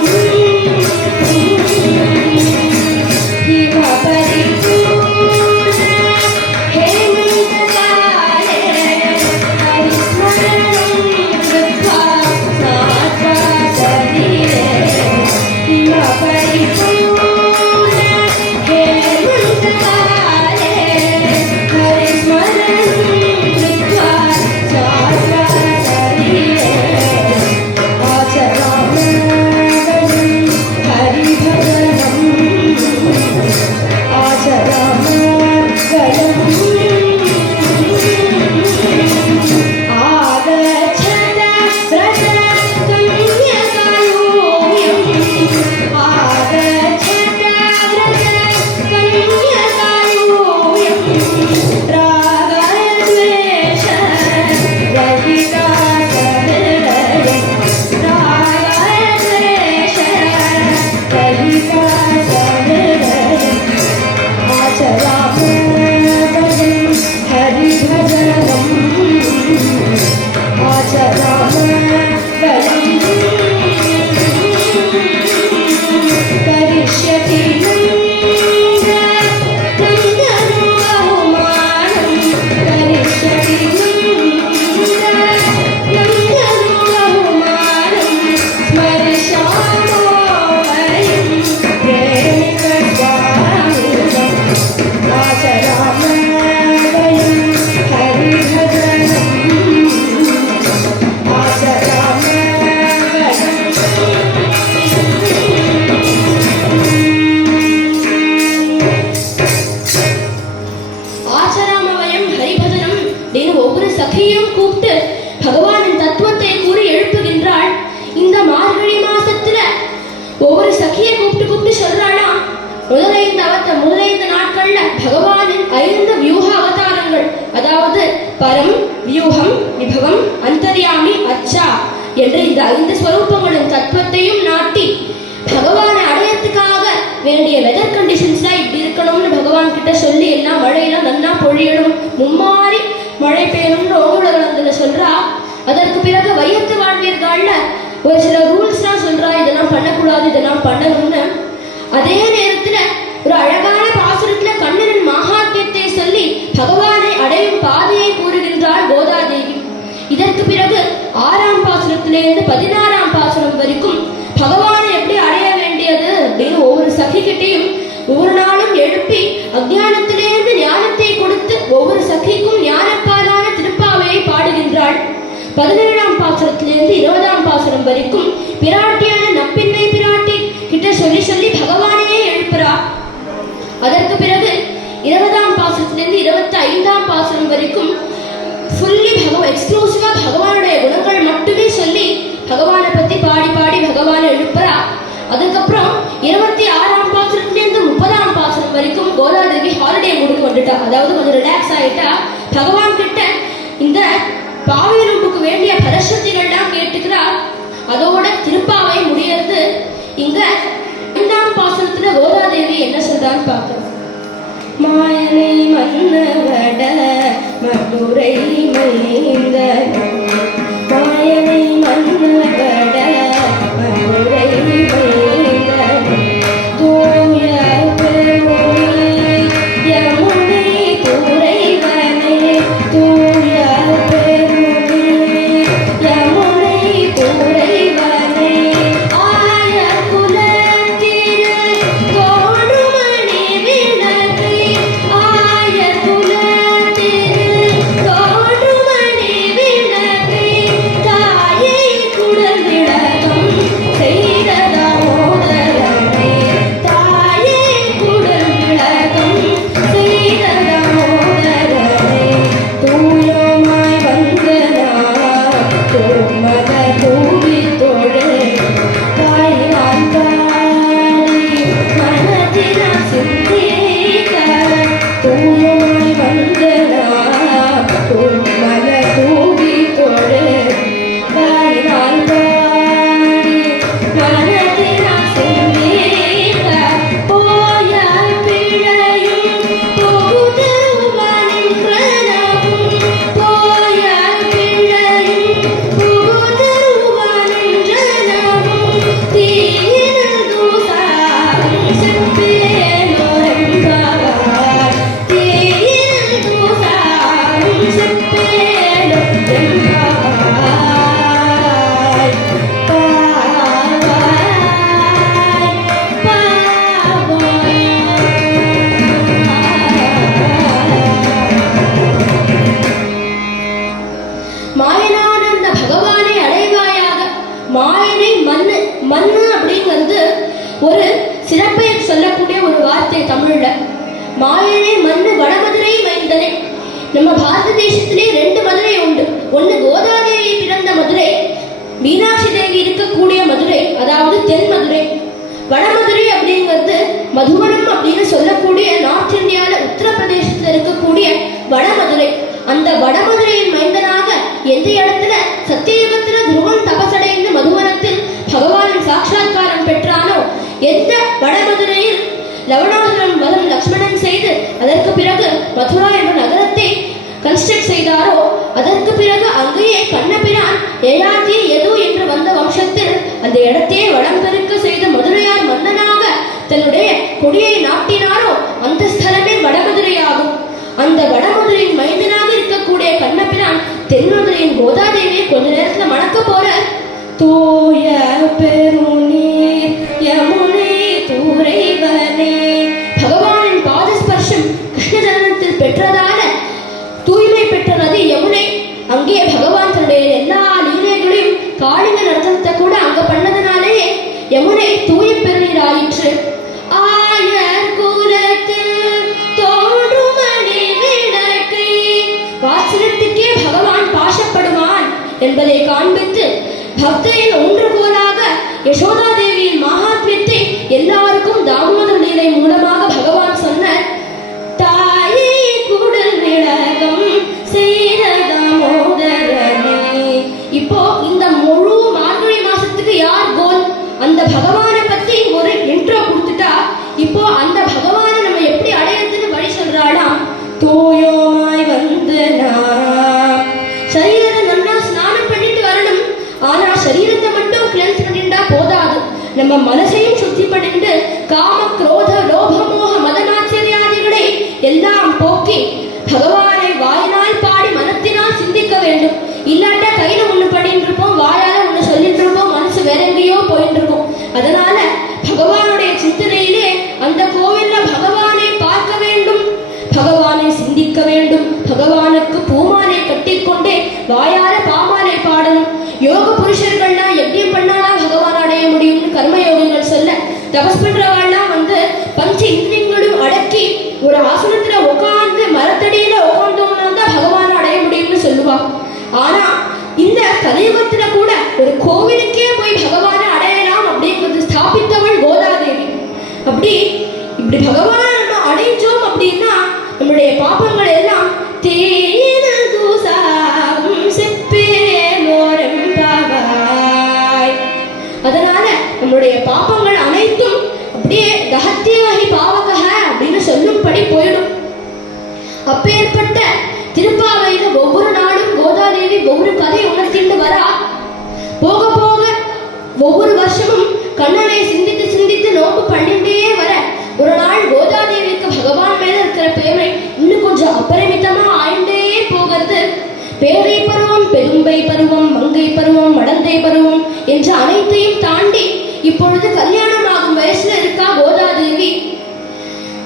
முதலைந்த நாட்கள்ல பகவானின் 5 வியூக அவதாரங்கள், அதாவது பரம், வியூகம், விபவம், அந்தர்யாமி, அச்சா என்ற இந்த 5 ஸ்வரூபங்களின் தத்துவத்தையும் நாட்டி பகவானை அடையத்துக்காக வேண்டிய வெதர் கண்டிஷன்ஸ்லாம் இப்படி இருக்கணும்னு பகவான் கிட்ட சொல்லி எல்லாம் மழையெல்லாம் நன்னா பொழியணும், மும்மாறி மழை பெய்யணும்னு ஓங்குலகலத்துல சொல்றா. அதற்கு பிறகு வையத்து வாழ்வீர்கள்ல ஒரு சில ரூல்ஸ்லாம் சொல்றா, இதெல்லாம் பண்ணக்கூடாது, இதெல்லாம் பண்ணணும்னு. அதே நேரத்துல ஒரு அழகான பாசுரத்துல கண்ணனின் மகாத்மியத்தை சொல்லி பகவானை அடையும் பாதையை கூறுகின்றாள் கோதாதேவி. இதற்கு பிறகு 6ஆம் பாசுரத்திலிருந்து 16ஆம் பாசுரம் வரைக்கும் பகவானை எப்படி அடைய வேண்டியது அப்படின்னு ஒவ்வொரு சகிகிட்டையும் ஒவ்வொரு நாளும் எழுப்பி அஞ்ஞானத்திலிருந்து ஞானத்தை கொடுத்து ஒவ்வொரு சகிக்கும் ஞானப்பாலான திருப்பாவையை பாடுகின்றாள். 17ஆம் பாசுரத்திலிருந்து 20ஆம் பாசுரம் வரைக்கும் பிராட்டியான நப்பின்னை பிராட்டி கிட்ட சொல்லி சொல்லி பகவானையே எழுப்புறா. அதற்கு பிறகு 20ஆம் பாசுரத்திலிருந்து 25ஆம் பாசுரம் வரைக்கும் ஃபுல்லி எக்ஸ்க்ளூசிவா பகவானுடைய குணங்கள் மட்டுமே சொல்லி பகவானை பத்தி பாடி பாடி பகவானை எழுப்புறா. அதுக்கப்புறம் 26ஆம் பாசுரத்திலிருந்து 30ஆம் பாசுரம் வரைக்கும் கோதாதேவி ஹாலிடே முடிவு வந்துட்டா, அதாவது கொஞ்சம் ரிலாக்ஸ் ஆயிட்டா. பகவான் கிட்ட இந்த பாவையனுக்கு வேண்டிய பரசக்திகள்லாம் கேட்டுக்கிறா. அதோட திருப்பாவை முடியறது. இங்க 5ஆம் பாசுரத்துல கோதாதேவி என்ன சொல்றான்னு பார்க்கிறோம். மாயனை மன்னவட மதுரை மைந்த, மாயனை மன்னவட மதுரை மைந்த, தூய பெருமொழி யமுனை துறைவனே, தூய பெருமொழி யமுனை துறைவனே, ஆய குலத்திரு தோடுமணி விளக்கு, ஆய குலத்திரு தோடுமணி விளக்கு, பாடல்கள்ல மாயனே மண்ணு வடமதுரை மைந்தனே. நம்ம பாரத தேசத்திலே 2 மதுரை உண்டு. ஒண்ணு கோதாதேவி பிறந்த மதுரை, மீனாட்சி தேவி இருக்கக்கூடிய மதுரை, அதாவது தென் மதுரை. வடமதுரை அப்படிங்கிறது மதுவனம் அப்படின்னு சொல்லக்கூடிய நார்த் இந்தியால உத்தரப்பிரதேசத்துல இருக்கக்கூடிய வடமதுரை. அந்த வடமதுரையின் மைந்தனாக எந்த இடத்துல சத்தியயுகத்துல துருவன் தபசடைந்து மதுவனத்தில் பகவானின் சாட்சாத்காரம் பெற்றானோ, எந்த வடமதுரையில் லவணாசுரன் வதம் லக்ஷ்மணன் செய்து அதற்கு பிறகு மதுரா என்ற நகரத்தை கன்ஸ்ட்ரக்ட் செய்தாரோ, அதற்கு பிறகு அங்கேயே கண்ணபிரான் ஏயாத்தி எது என்று வந்த வம்சத்தில் அந்த இடத்தையே வளம் பெருக்க செய்த மதுரையார் மன்னனாக தன்னுடைய கொடியை நாட்டினாரோ அந்த ஸ்தலமே வடமதுரையாகும். அந்த வடமதுரையின் மைந்தனாக இருக்கக்கூடிய கண்ணபிரான் தென்மதுரையின் கோதாதேவியை கொஞ்ச நேரத்துல மணக்க போற. தூய பெருநீர் யமுனை தூரைவனே. பகவானின் பாதஸ்பர்ஷம் கிருஷ்ண ஜனனத்தில் பெற்றதால தூய்மை பெற்ற நதி யமுனை. அங்கே பகவான் தன்னுடைய எல்லா லீலைகளையும் காளிங்க நடனத்தை கூட அங்க பண்ணதுனாலேயே யமுனை தூய பெருநீர் ஆயிற்று. ஆயர் குலத்தில் தோன்றுமணி விளக்கை. வாசனத்துக்கே பகவான் பாசப்படுவான் என்பதை காண்பித்து பக்தையின் ஒன்றுகோலாக யசோதா தேவியின் மகாத்மியத்தை எல்லாருக்கும் தாமோதர லீலை மூலமாக பகவான் சொன்னார். தாயை குடல் விளக்கம் செய்த தாமோதரனே. இப்போ இந்த முழு மார்கழி மாசத்துக்கு யார் கோல்? அந்த பகவானை பத்தி ஒரு இன்ட்ரோ கொடுத்துட்டா, இப்போ அந்த பகவானை நம்ம எப்படி அடையறதுன்னு வழி சொல்றாளாம். தூயோமாய் வந்து நான் சரீரத்தை நல்லா ஸ்நானம் பண்ணிட்டு வரணும். ஆனா சரீரத்தை மட்டும் கிளென்ஸ் பண்ணிட்டா போதாது, நம்ம மனசையும் சுத்தி பண்ணிட்டு காம குரோத லோபமோக மதனாச்சரியாதிகளை எல்லாம் போக்கி பகவானை வாயினால் பாடி மனத்தினால் சிந்திக்க வேண்டும். இல்லாட்டா கையில ஒண்ணு பண்ணிட்டு இருப்போம், வாயால ஒண்ணு சொல்லிட்டு இருப்போம், மனசு வேற எங்கேயோ போயிட்டு இருக்கும். அதனால பகவானுடைய சிந்தனையிலே அந்த கோவில்ல பகவானை பார்க்க வேண்டும், பகவானை சிந்திக்க வேண்டும். பகவானுக்கு பூமாலை கட்டிக்கொண்டே வாயார பாமாலை பாடணும். யோக புருஷர்கள்லாம் யஜ்யம் பண்ணாதான் பகவான் அடைய முடியும்னு கர்மயோகிகள் சொல்ல, தபஸ் பண்றவாள்லாம் பஞ்ச இந்திரியங்களும் அடக்கி ஒரு ஆசனத்துல உட்கார்ந்து மரத்தடியில உட்கார்ந்தோம்னா தான் பகவான் அடைய முடியும்னு சொல்லுவா. ஆனா இந்த கலியுகத்துல கூட ஒரு கோவிலுக்கே போய் பகவானை அடையலாம் அப்படிங்கிறது ஸ்தாபித்தவள் கோதாதேவி. இப்படி பகவானை நம்ம அடைஞ்சோம் அப்படின்னா நம்முடைய பாபங்கள் எல்லாம் தேனில் தூசாகும் செப்பேலோரம் பாவாய். அதனால நம்முடைய பாபங்கள் அனைத்தும் அப்படியே தஹத்யவஹி பாவகஹ அப்படின்னு சொல்லும்படி போயிடும். அப்பேற்பட்ட திருப்பாவையில ஒவ்வொரு நாளும் கோதாதேவி ஒவ்வொரு கதை உணர்த்திட்டு வரா. போக போக ஒவ்வொரு வருஷமும் கண்ணனை சிந்தித்து சிந்தித்து நோம்பு பண்ணிட்டே வர ஒரு நாள் கோதாதேவிக்கு பகவான் மேல இருக்கிற பேரை இன்னும் கொஞ்சம் அபரிமிதமா ஆயிண்டே போகிறது. பேரை பருவம், பெரும்பை பருவம், மங்கை பருவம், மடந்தை பருவம் என்ற அனைத்தையும் தாண்டி இப்பொழுது கல்யாணமாகும் வயசுல இருக்கா கோதாதேவி.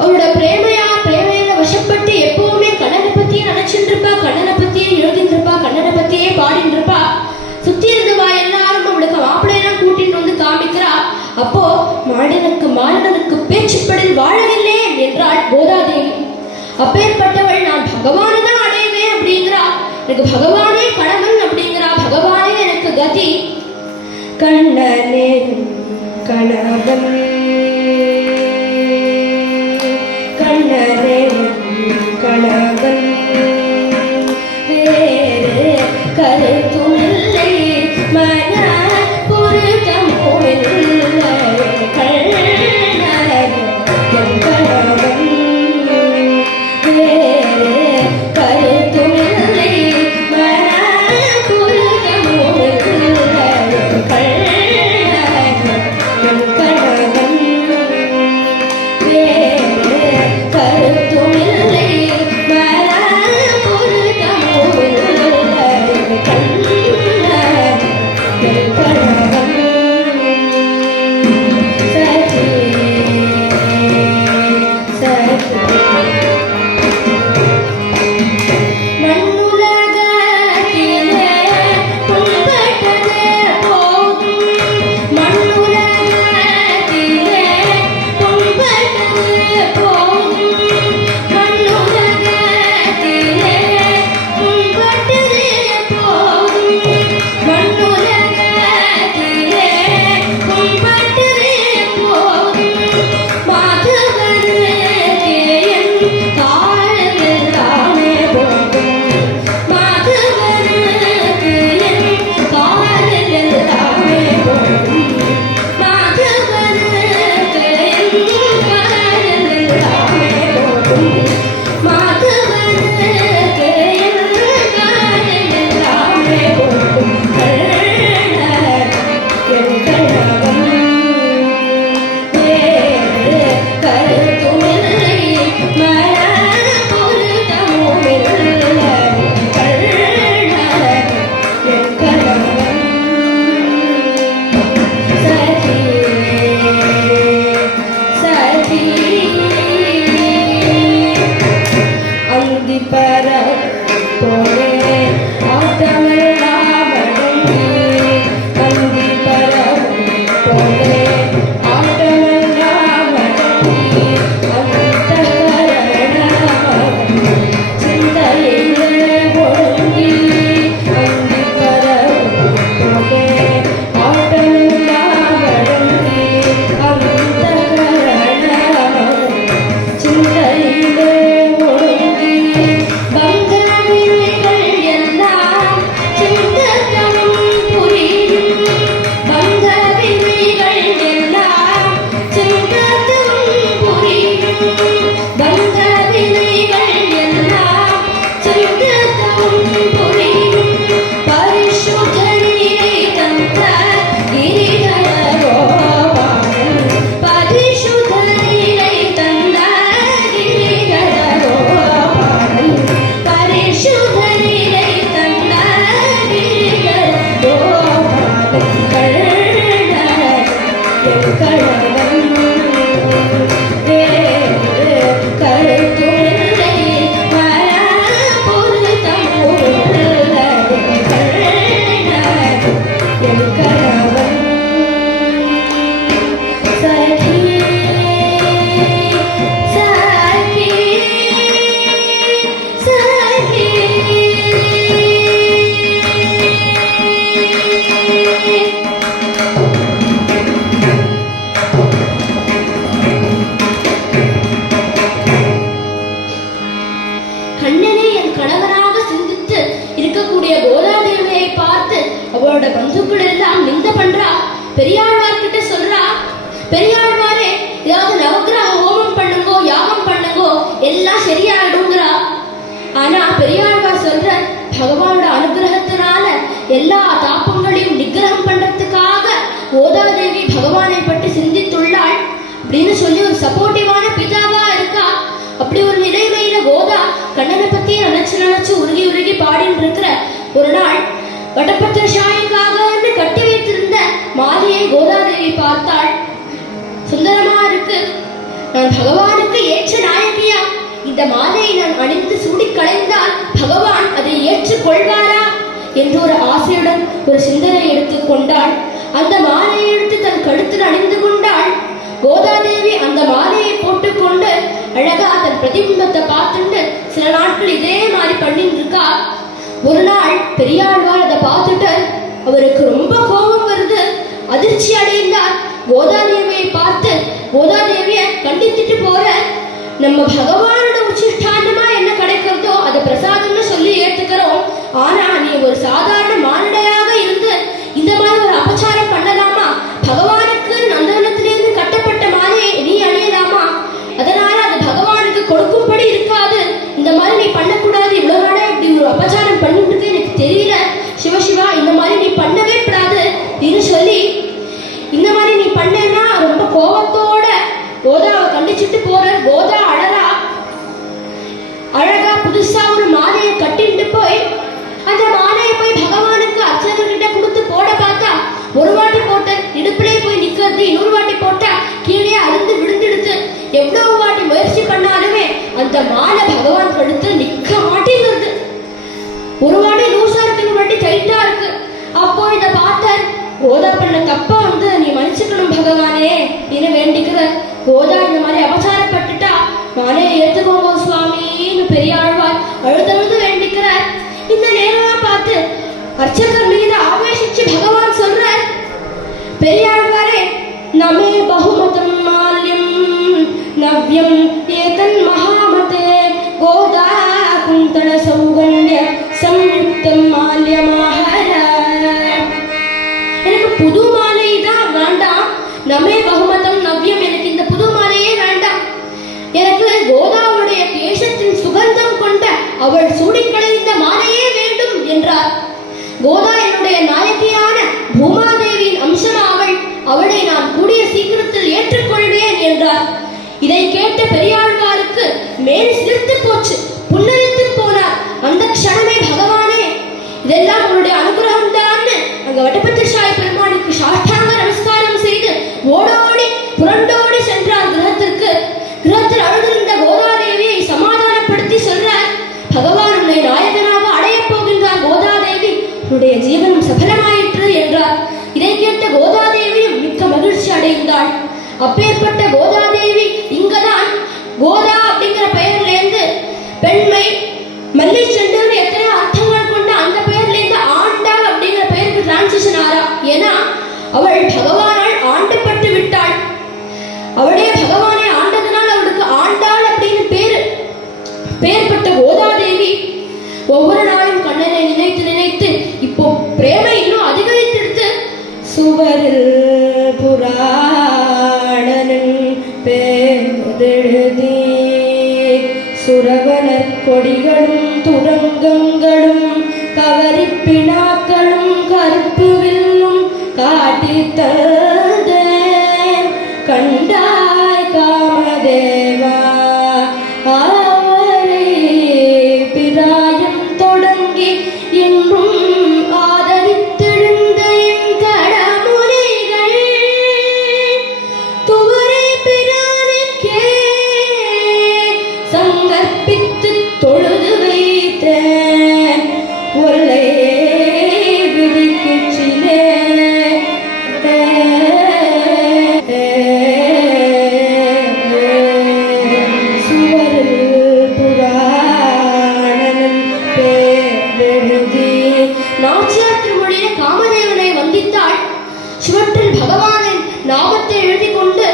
அவரோட பிரேமையில வசப்பட்டு எப்பவுமே கண்ணனை பத்தியே நினைச்சுட்டு இருப்பா, கண்ணனை பத்தியே எழுதிட்டு இருப்பா, கண்ணனை பத்தியே பாடிட்டு இருப்பா. சுத்தி இருந்தவா எல்லாரும் அவளுக்கு மாப்பிள்ளையெல்லாம் கூட்டிட்டு வந்து காமிக்கிறா. அப்போ மாடனுக்கு பேச்சுப்படில் வாழவில்லை என்றாள் கோதாதேவி. அப்பேற்பட்டவள் நான் பகவானை தான் அடைவேன் அப்படிங்கிறா. எனக்கு பகவானே கடவுள் அப்படிங்கிறா. பகவானே எனக்கு கதி. கண்ணனே கணவன், கண்ணனே கணவன், வேறு கருத்துமில்லை மன பொருத்தமுமில்லை. கண்ணனே கணவன், வேறு கருத்துமில்லை மன பொருத்தமுமில்லை. கண்ணனே கணவன். பந்துக்கள் எல்லாம் நிந்த பண்றா. பெரியாழ்வார்கிட்ட சொல்றா, பெரியாழ்வாரே ஏதாவது நவக்கிரக ஹோமம் பண்ணுங்கோ, யாகம் பண்ணுங்கோ, எல்லாம் சரியாயிடுங்கிறா. ஆனா பெரியாழ்வார் சொல்ற, பகவானோட அனுகிரகத்தினால எல்லா தாப்பங்களையும் நிகிரகம் பண்றதுக்காக கோதாதேவி பகவானை பற்றி சிந்தித்துள்ளாள் அப்படின்னு சொல்லி ஒரு சப்போர்ட்டிவான பிதாவா இருக்கா. அப்படி ஒரு நிலைமையில கோதா கண்ணனை பத்தி நினைச்சு உருகி உருகி பாடின்னு இருக்கிற ஒரு நாள் வடபத்திர ஷாயிக்காக கட்டி வைத்திருந்த மாலையை கோதாதேவி பார்த்தாள். சுந்தரமா இருக்கு, நான் பகவானுக்கு ஏற்ற நாயகியா, இந்த மாலையை நான் அணிந்து சூடி களைந்தால் பகவான் அதை ஏற்றுக் கொள்வாரா என்று ஒரு ஆசையுடன் ஒரு சிந்தனை எடுத்துக் கொண்டாள். அந்த மாலையை எடுத்து தன் கழுத்தில் அணிந்து கொண்டாள். கோதாதேவி அந்த மாலையை போட்டுக்கொண்டு அழகா தன் பிரதிபிம்பத்தை பார்த்துட்டு சில நாட்கள் இதே மாதிரி பண்ணிட்டு இருக்கா. ஒரு நாள் பெரியாழ்வார் அதை பார்த்துட்டு அவருக்கு ரொம்ப கோபம் வருது, அதிர்ச்சி அடைந்தார். கோதாதேவியை பார்த்து கோதாதேவியை கண்டித்துட்டு போற, நம்ம பகவானோட உச்சிஷ்டாந்தமா என்ன கிடைக்கிறதோ அதை பிரசாதம்னு சொல்லி ஏத்துக்கிறோம். ஆனா நீ ஒரு சாதாரண மானிடையாக இருந்து இந்த மாதிரி ஒரு அபச்சாரம் பண்ணலாமா? பகவானுக்கு நந்தவனத்திலிருந்து கட்டப்பட்ட மாலையை நீ அணியலாமா? அதனால அது பகவானுக்கு கொடுக்கும்படி இருக்காது. இந்த மாதிரி நீ பண்ணக்கூடாது. இவ்வளவு நாளா இப்படி ஒரு அபச்சாரம் பண்ணிட்டு எனக்கு தெரியல சிவசிவா, இந்த மாதிரி நீ பண்ணவே கூடாது அப்படின்னு சொல்லி, இந்த மாதிரி நீ பண்ணேன்னா ரொம்ப கோபத்தோட கோதாவை கண்டிச்சுட்டு போற. கோதா அழகா புதுசா ஒரு மாலையை கட்டிட்டு போய் அந்த மாலையை போய் பகவானுக்கு அர்ச்சகர்கிட்ட கொடுத்து போட பார்த்தா, ஒரு வாட்டி போட்ட இடுப்பிலே போய் நிக்கிறது, இன்னொரு வாட்டி போட்டா கீழே அருந்து விழுந்துடுது. எவ்வளவு வாட்டி முயற்சி பண்ணாலுமே அந்த மாலை பகவான் கழுத்து நிக்க மாட்டேங்கிறது. ஒரு வாட்டி லூசா இருக்கு, ஒரு வாட்டி டைட்டா இருக்கு. அப்போ இதை பார்த்த கோதா பண்ண தப்பா நீ மன்னிச்சுக்கணும் பகவானே என்று வேண்டிக்கிற. கோதா இந்த மாதிரி அபச்சாரப்பட்டுட்டா நானே ஏத்துக்கோங்க சுவாமின்னு பெரியாழ்வார் அழுதழுது வேண்டிக்கிறார். இந்த நேரமா பார்த்து அர்ச்சகர் மீது ஆவேசிச்சு பகவான் சொல்றார், பெரியாழ்வாரே, நமே பகுமதம் மால்யம் நவ்யம் ஏதன் மகாமதே கோதா குந்தள சௌகண்ய சம்யுக்தம் மால்யமாஹர. எனக்கு புது மாலை தான் வேண்டாம். நமே பகுமதம் நவ்யம், எனக்கு இந்த புது மாலையே வேண்டாம். எனக்கு கோதாவுடைய கேசத்தின் சுகந்தம் கொண்ட அவள் சூடிக்களைந்த மாலையே வேண்டும் என்றார். கோதா என்னுடைய நாயகியான பூமாதேவியின் அம்சமாவள், அவளை நான் கூடிய சீக்கிரத்தில் ஏற்றுக்கொள்வேன் என்றார். இதை கேட்ட பெரியாழ்வாருக்கு மேல் சிரித்து போச்சு, புன்னரித்து போனார். அந்த க்ஷணமே பகவானே, இதெல்லாம் உன்னுடைய அனுகிரகம் தான் அங்க வடபத்திர ஷாயி பெருமானுக்கு சாஷ்டாங்க நமஸ்காரம் செய்து ஓடோடி புரண்டோடி சென்றார் கிரகத்திற்கு. கிரகத்தில் அழுதிருந்த கோதாதேவியை சமாதானப்படுத்தி சொல்றார், பகவான் உன்னை நாயகனாக அடையப் போகின்றார் கோதாதேவி, உன்னுடைய ஜீவனம் சபலமாயிற்று என்றார். இதை கேட்ட கோதாதேவியும் மிக்க மகிழ்ச்சி அடைந்தாள். அப்பேற்பட்ட கோதாதேவி இங்கதான் கோதா அப்படிங்கிற பெயர்ல இருந்து பெண்மை, மல்லி செண்டு எத்தனை அர்த்தங்கள் கொண்ட அந்த பெயர்ல இருந்து ஆண்டாள் அப்படிங்கிற பெயருக்கு டிரான்சிஷன் ஆறா. ஏன்னா அவள் பகவானால் ஆண்டப்பட்டு விட்டாள். அவளே பகவானை ஆண்டதனால் அவளுக்கு ஆண்டாள் அப்படின்னு பெயர்பட்ட கோதாதேவி ஒவ்வொரு நாளும் கண்ணனை நினைத்து நினைத்து இப்போ பிரேமை இன்னும் அதிகரித்தெடுத்து சுவரில் புராணனின் பேரெழுதி சுரவனர் கொடிகளும் துரங்கங்களும் கவரிப்பினாக்களும் கருப்பு வில்லும் காட்டித் தந்தேன் கண்டாய் காமதேவா. அவரை பிராயம் தொடங்கி என்றும் ஆதரித்திருந்த என் கடமுனைகள் துவரை பிரானுக்கே சங்கற்பித்து தொழுது வைத்தேன் ஒல்லை விதிக்கிச்சிலே. நாச்சியார் திருமொழியில காமதேவனை வந்தித்தாள். சுவற்றில் பகவானின் நாமத்தை எழுதி கொண்டு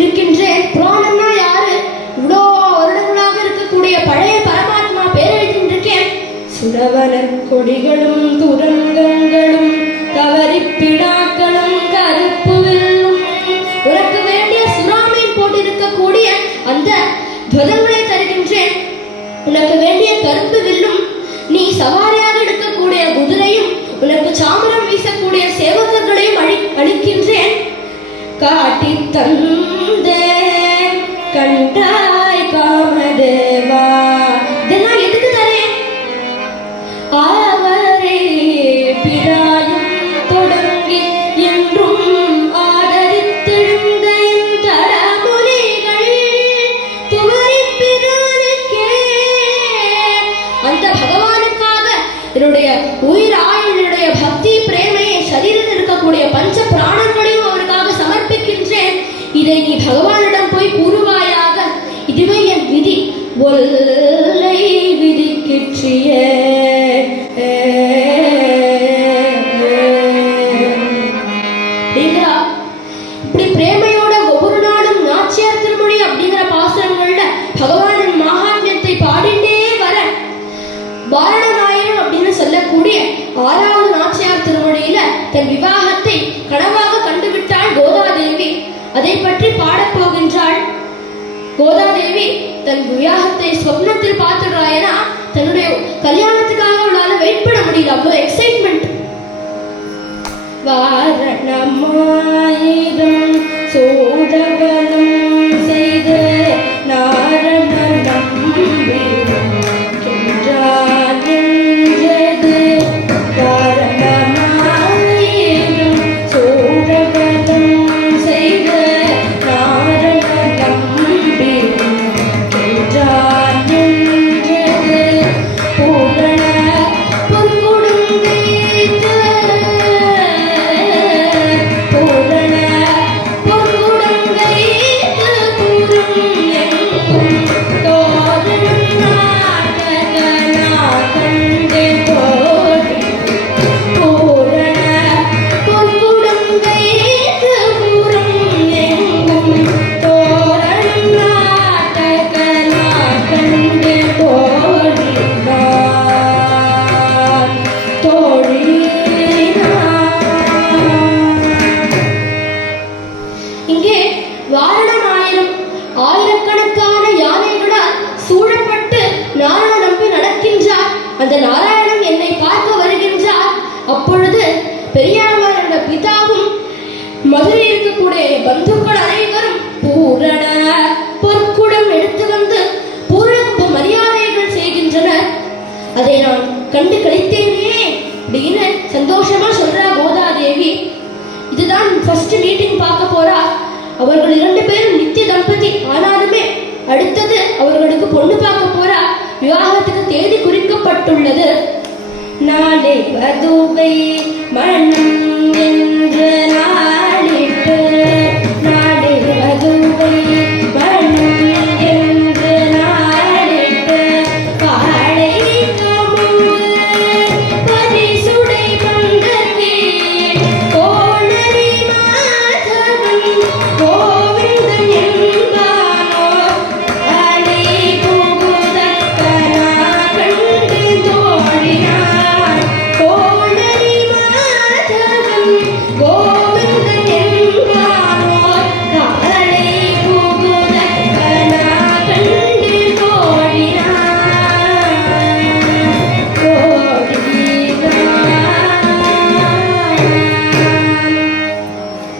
இருக்கின்றேன். புராணம்னா யாரு? இவ்வளோ வருடங்களாக இருக்கக்கூடிய பழைய பரமாத்மா பேர் எழுதிட்டு இருக்கேன். சுரவனர் கொடிகளும் துரங்கங்களும் உனக்கு வேண்டிய கருப்பு வில்லும் நீ சவாரியாக எடுக்கக்கூடிய குதிரையும் உனக்கு சாமரம் வீசக்கூடிய சேவகர்களையும் அளிக்கின்றேன். காட்டி தந்த கண்டாய் காமதேவா. இதெல்லாம் எதுக்கு தரேன்? அவரே பிராயம் தொடங்கி என்றும் ஆதரித்தெழுந்த என் தடமுனிகள் துவரி பிரானுக்கே. அந்த பகவானுக்காக என்னுடைய உயிர் ஆயுளுடைய பக்தி பிரேமையை சரீரத்தில் இருக்கக்கூடிய பஞ்ச பிராணங்களையும் அவருக்காக சமர்ப்பிக்கின்றேன். இதை நீ பகவானிடம் போய் கூறுவாயாக. இதுவே என் விதி. ஒல்லை விதிக்கிற்றிய இப்படி பிரேமையோட ஒவ்வொரு நாளும் நாச்சியார் திருமொழி அப்படிங்கிற பாசுரங்கள்ல பகவானின் மகாத்மியத்தை பாடிண்டே வர வாரணமாயிரம் அப்படின்னு சொல்லக்கூடிய 6வது நாச்சியார் திருமொழியில தன் விவாகத்தை கனவாக கண்டுவிட்டாள் கோதாதேவி. அதை பற்றி பாடப்போகின்றாள். கோதாதேவி தன் விவாகத்தை ஸ்வப்னத்தில் பார்த்துடுறா. ஏன்னா தன்னுடைய கல்யாணத்துக்காக அவளால வெயிட் பண்ண முடியல, அவ்வளோ எக்ஸைட்மெண்ட். வாரணமாயிரம் சோதவனம் செய்த நாரண நம்பி ஆயிரக்கணக்கான யானைகளால் சூழப்பட்டு நாராயண நம்பி நடக்கின்றார். அந்த நாராயணன் என்னை பார்க்க வருகின்றார். அப்பொழுது பெரியாழ்வாரோட பிதாவும் மதுரை இருக்கக்கூடிய பந்துக்கள் அனைவரும் பூரண பொற்குடம் எடுத்து வந்து பூரண மரியாதைகள் செய்கின்றனர். அதை நான் கண்டு கழித்தேனே அப்படின்னு சந்தோஷமா சொல்றா கோதாதேவி. இதுதான் ஃபர்ஸ்ட் மீட்டிங் பார்க்க போறா. அவர்கள் 2 பேரும் நித்திய தம்பதி. ஆனாலுமே அடுத்தது அவர்களுக்கு பொண்ணு பார்க்க போறா. விவாகத்துக்கு தேதி குறிக்கப்பட்டுள்ளது. நாளை வதுவை மனம் என்று நாளிட்டு நாளை வதுவை மனம் என்று நாளிட்டு காளை கமுகு பரிசுடை பந்தகி கோணரி மாதவன் கோவிந்தன் என்பானோ அடி புகுதக்கனா கண்டு தோழினான் கோணரி மாதவன் கோவிந்தன் என்பானோ அடி புகுதக்கனா கண்டு தோழினான்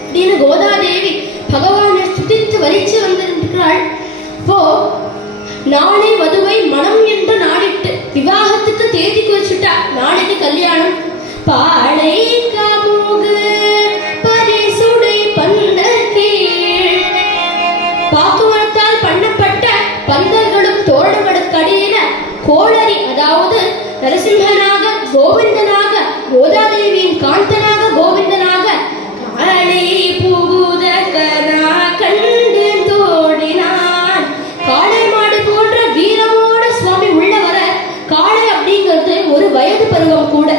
அப்படின்னு கோதாதேவி பகவானை துதித்து வலிச்சு வந்திருக்கிறாள். இப்போ நாளை வதுவை மனம் என்று நாடிட்டு விவாகத்துக்கு தேதி குறிச்சுட்டா. நாளைக்கு கல்யாணம். பாளை கமுகு பரிசுடை பந்தகீழ் பாக்குமரத்தால் பண்ணப்பட்ட பந்தர்களும் தோரணங்களுக்கு அடியில கோளரி, அதாவது நரசிம்மனாக கோவிந்தனாக கோதாதேவியின் காந்தனாக கோவிந்தனாக காளை புகுதக்கனா கண்டு தோடினான். காளை மாடு போன்ற வீரமோட சுவாமி உள்ள வர. காளை அப்படிங்கிறது ஒரு வயது பருவம் கூட.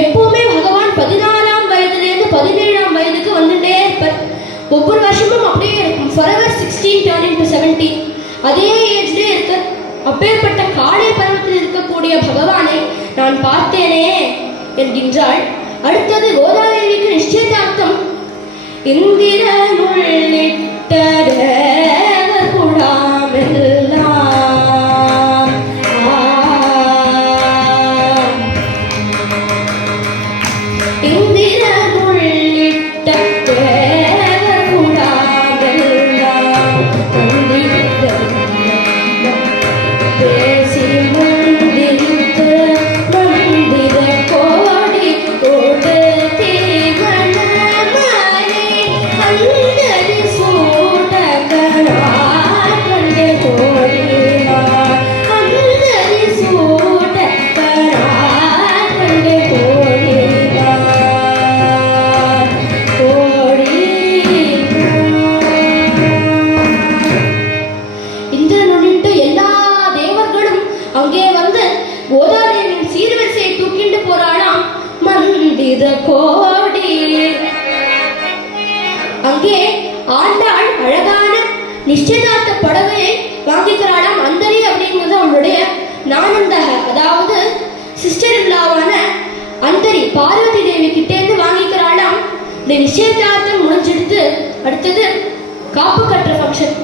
எப்பவுமே பகவான் 14ஆம் வயதிலிருந்து 17ஆம் வயதுக்கு வந்துட்டே இருப்பார். ஒவ்வொரு வருஷமும் அப்படியே இருக்கும். forever 16 turning to 17 அதே ஏஜ்லேயே இருக்க. அப்பேற்பட்ட காளை பருவத்தில் இருக்கக்கூடிய பகவானை நான் பார்த்தேனே என்கின்றாள். அடுத்தது கோதாதேவிக்கு நிச்சயதார்த்தம். இந்திரன் உள்ளிட்ட தேவர் குழாமெல்லாம் நிச்சயதார்த்த புடவையை வாங்கிக்கிறாளாம். அந்தரி அப்படிங்கிறது அவளுடைய நானந்தக, அதாவது சிஸ்டர் இல்லாவான அந்தரி பார்வதி தேவி கிட்டேருந்து வாங்கிக்கிறாளாம். இந்த நிச்சயதார்த்தம் முடிஞ்செடுத்து அடுத்தது காப்பு கட்டுற ஃபங்க்ஷன்.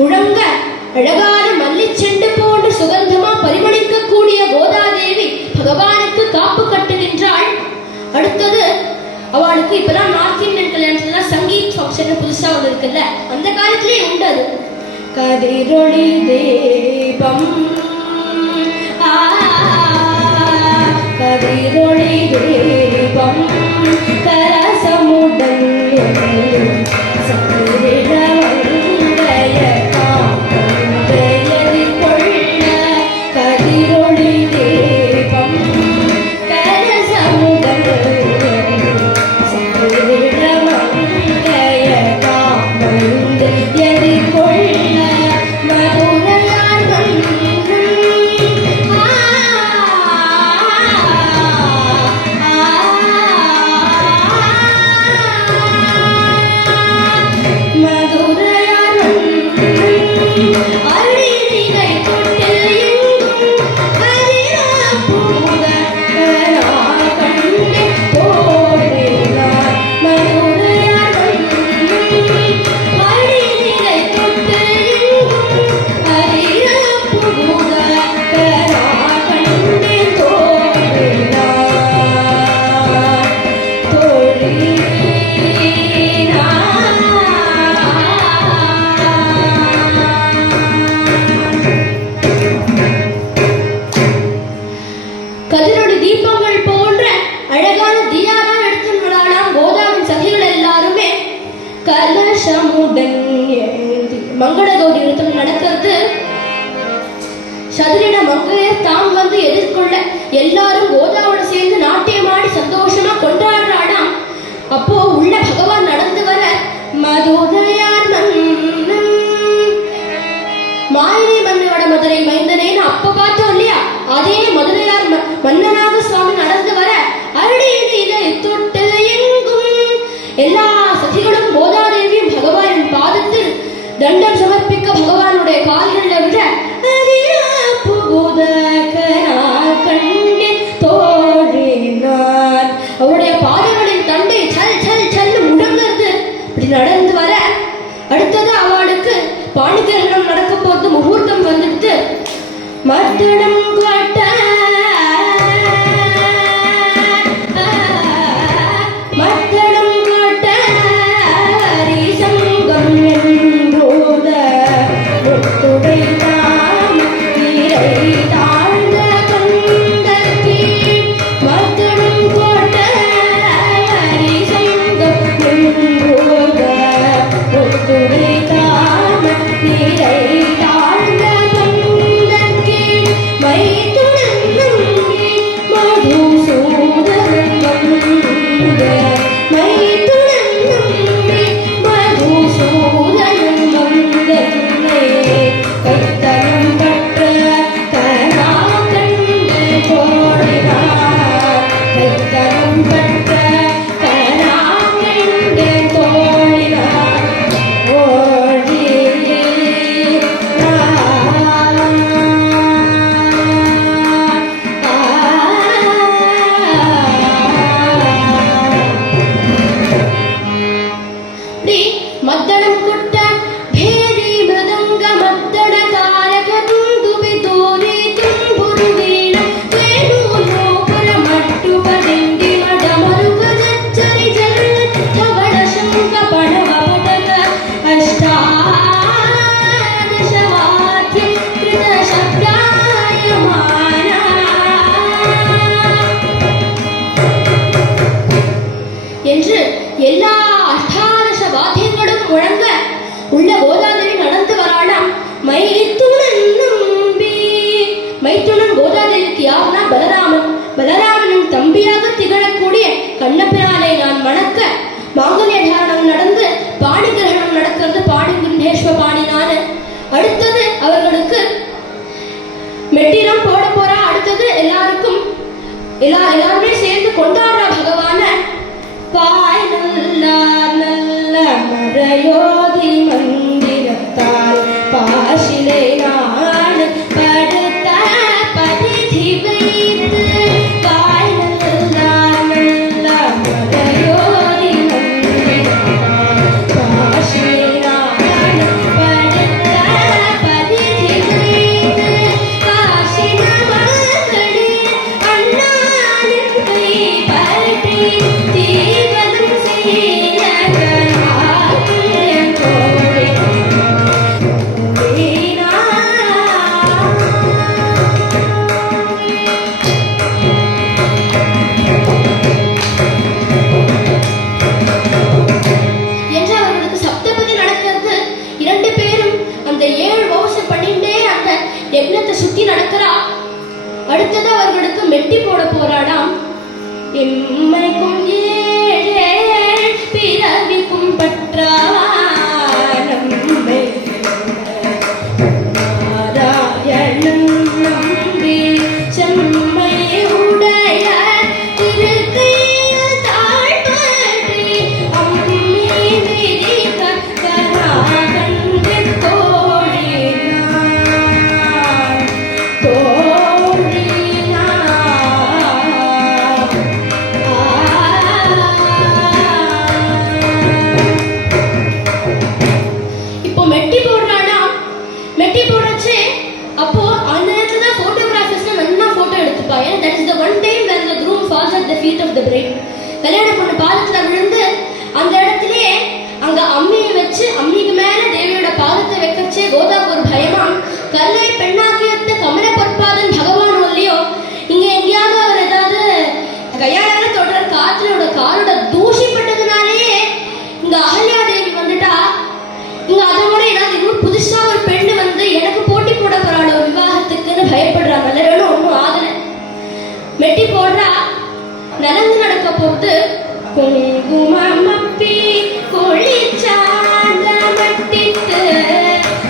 முழங்க அழகான மல்லிச்செண்டு போன்று சுகந்தமா பரிமளிக்கக்கூடிய கோதாதேவி பகவானுக்கு காப்பு கட்டுகின்றாள். அடுத்தது அவளுக்கு இப்பதான் நார்த் இந்தியன் கல்யாணத்துல சங்கீத் ஃபங்க்ஷன் புதுசா வந்திருக்குல்ல, அந்த காலத்திலேயே உண்டு அது. கதிரொளி தீபம் கதிரொளி தீபம் கரசமுடன் மங்களகௌரி விரதம் நடக்கிறது. சதுரின மங்கையர் தாம் வந்து எதிர்கொள்ள எல்லாரும் கோதாவோட சேர்ந்து நாட்டியமாடி சந்தோஷமா கொண்டாடுறாடாம். அப்போ உள்ள பகவான் நடந்து வர மதுரையார் மன்னன் மாயினி மன்னோட மதுரை மைந்தனேன்னு அப்ப பார்த்தோம் இல்லையா, அதே மதுரையார் மன்னனாக சுவாமி நடந்து வர அருளியில தொட்டு எங்கும் எல்லா சதிகளும் கோதாதேவியும் பகவானின் பாதத்தில் தண்டம் சமர்ப்பிக்க பகவானுடைய கால்களில் விட அவருடைய பாதங்களின் தண்டை சல் சல் சல் முடங்கிறது. இப்படி நடந்து வர அடுத்தது அவளுக்கு பாணிகிரகணம் நடக்க போது முகூர்த்தம் வந்துட்டு மத்தடம் காட்ட துடை தாம் வீரை தான் இந்த 7 வருஷம் பண்ணிட்டே அந்த யக்ஞத்தை சுத்தி நடக்கிறா. அடுத்தது அவர்களுக்கு மெட்டி போட போராடாம். எம்மைக்கும் ஏழேழ் பிறவிக்கும் பற்றா நம்மை நாராயணன் நம்பி செம்மை உடைய திருக்கையில் தாழ்பற்றி அம்மி மிதிக்க கராகண்டு கல்யாணம் பொண்ணு பாதத்துல விழுந்து அந்த இடத்திலே அங்க அம்மியை வச்சு அம்மிக்கு மேல தேவியோட பாதத்தை வைக்கச்சே கோதாக்கு ஒரு பயமா கல்லை பெண்ணாக்கியத்து கமல பொற்பாதன் பகவான் இல்லையோ இங்க எங்கேயாவது அவர் ஏதாவது கையாள தொடர் காற்றோட காலோட தூஷிப்பட்டதுனாலேயே இங்க அகல்யா தேவி வந்துட்டா. இங்க அதை விட ஏதாவது இன்னும் புதுசா ஒரு பெண்ணு வந்து எனக்கு போட்டி போட போறாளோ விவாகத்துக்குன்னு பயப்படுறா. மலரனும் ஒன்றும் ஆகல. மெட்டி போடுறா. நலங்கு நடக்க போட்டு குங்குமப்பி கொளிச்சாந்த மட்டித்து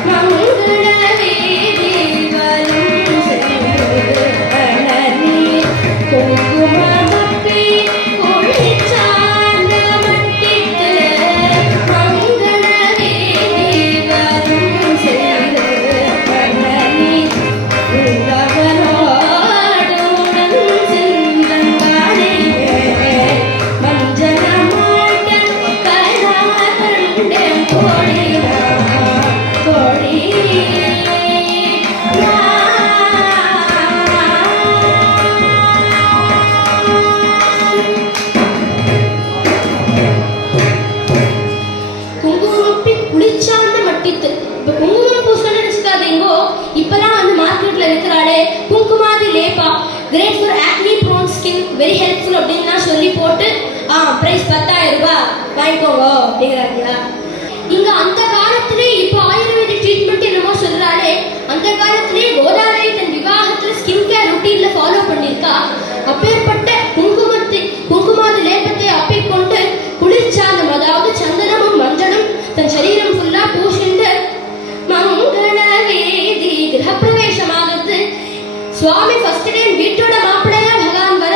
மங்கள வீதி வரும் செல்வனி குங்குமப்பி கொளிச்சாந்த மட்டித்து மங்கள வீதி வரும் செல்வனி வெரி ஹெல்ப்ஃபுல் அப்படின்னு சொல்லி போட்டு பிரைஸ் 10,000 ரூபாய் வாங்கிக்கோங்க அப்படிங்கிறாங்களா. இங்க அந்த காலத்திலே இப்போ ஆயுர்வேதிக் ட்ரீட்மெண்ட் என்னமோ சொல்றாளே அந்த காலத்திலே கோதாவரி தன் விவாகத்துல ஸ்கின் கேர் ருட்டீன்ல ஃபாலோ பண்ணிருக்கா. அப்பேற்பட்ட குங்குமாதி லேபத்தை அப்பிக்கொண்டு குளிர்ச்சாந்தம் அதாவது சந்தனமும் மஞ்சளும் தன் சரீரம் ஃபுல்லா பூசிண்டு மங்கள வேதி கிரகப்பிரவேசமாகிறது. சுவாமி ஃபர்ஸ்ட் டைம் வீட்டோட மாப்பிள்ளையா பகவான் வர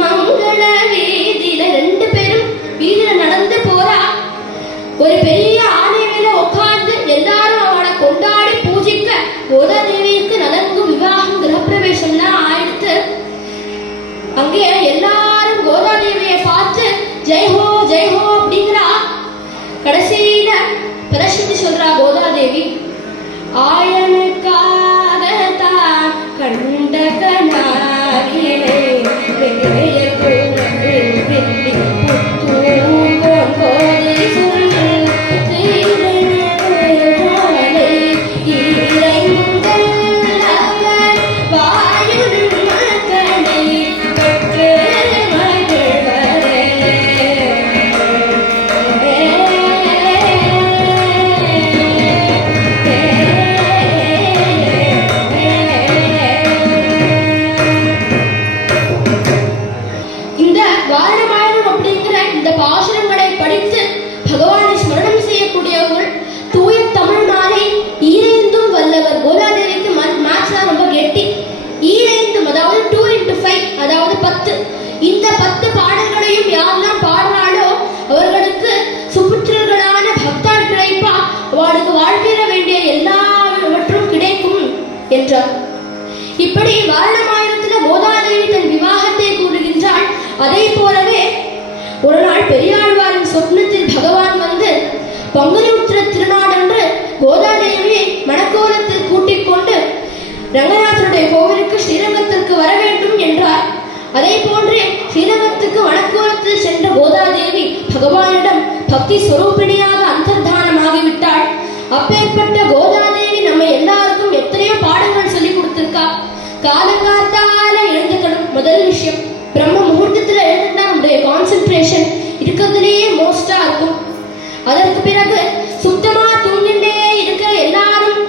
மங்கள வீதியில 2 பேரும் வீதியில நடந்து போறா. ஒரு பெரிய ஆனை மேல உட்கார்ந்து எல்லாரும் அவனை கொண்டாடி பூஜிக்க கோதாதேவிக்கு நலங்கு விவாகம் கிரகப்பிரவேசம்லாம் ஆயிடுத்து. அங்கே எல்லாரும் கோதாதேவியை பார்த்து ஜெய்ஹோ ஜெய்ஹோ அப்படிங்கிறா. கடைசியில பிரசித்தி சொல்றா கோதாதேவி ஆயனுக்காகத்தான் கண்ட கனாரிலே இந்த 10 பாடல்களையும் யாரெல்லாம் பாடுறாளோ அவர்களுக்கு சுபுத்திரர்களான பக்தாள் கிடைப்பா. அவளுக்கு வாழ்க்கையில வேண்டிய எல்லாவற்றும் கிடைக்கும் என்றார். இப்படி வாரணமாயிரத்துல கோதாதேவி தன் விவாகத்தை கூறுகின்றாள். அதை போலவே ஒரு நாள் பெரியாழ்வாரின் சொப்னத்தில் பகவான் வந்து பங்குனி உத்திர திருநாடன்று கோதாதேவியை மணக்கோலத்தில் கூட்டிக் கொண்டு ரங்கநாதனுடைய கோவிலுக்கு ஸ்ரீரங்கத்திற்கு வர வேண்டும் என்றார். அதே போன்றே ஸ்ரீரங்கத்துக்கு வனக்கோலத்தில் சென்ற கோதாதேவி பகவானிடம் பக்தி ஸ்வரூபிணியாக அந்தர்தானமாகிவிட்டாள். அப்பேற்பட்ட கோதாதேவி நம்ம எல்லாருக்கும் எத்தனையோ பாடங்கள் சொல்லி கொடுத்திருக்கா. காலங்காத்தால எழுந்துக்கணும் முதல் விஷயம். பிரம்ம முகூர்த்தத்துல எழுந்துட்டா நம்முடைய கான்சென்ட்ரேஷன் இருக்கிறதுலேயே மோஸ்டா இருக்கும். அதற்கு பிறகு சுத்தமா தூங்கிண்டே இருக்க எல்லாரும்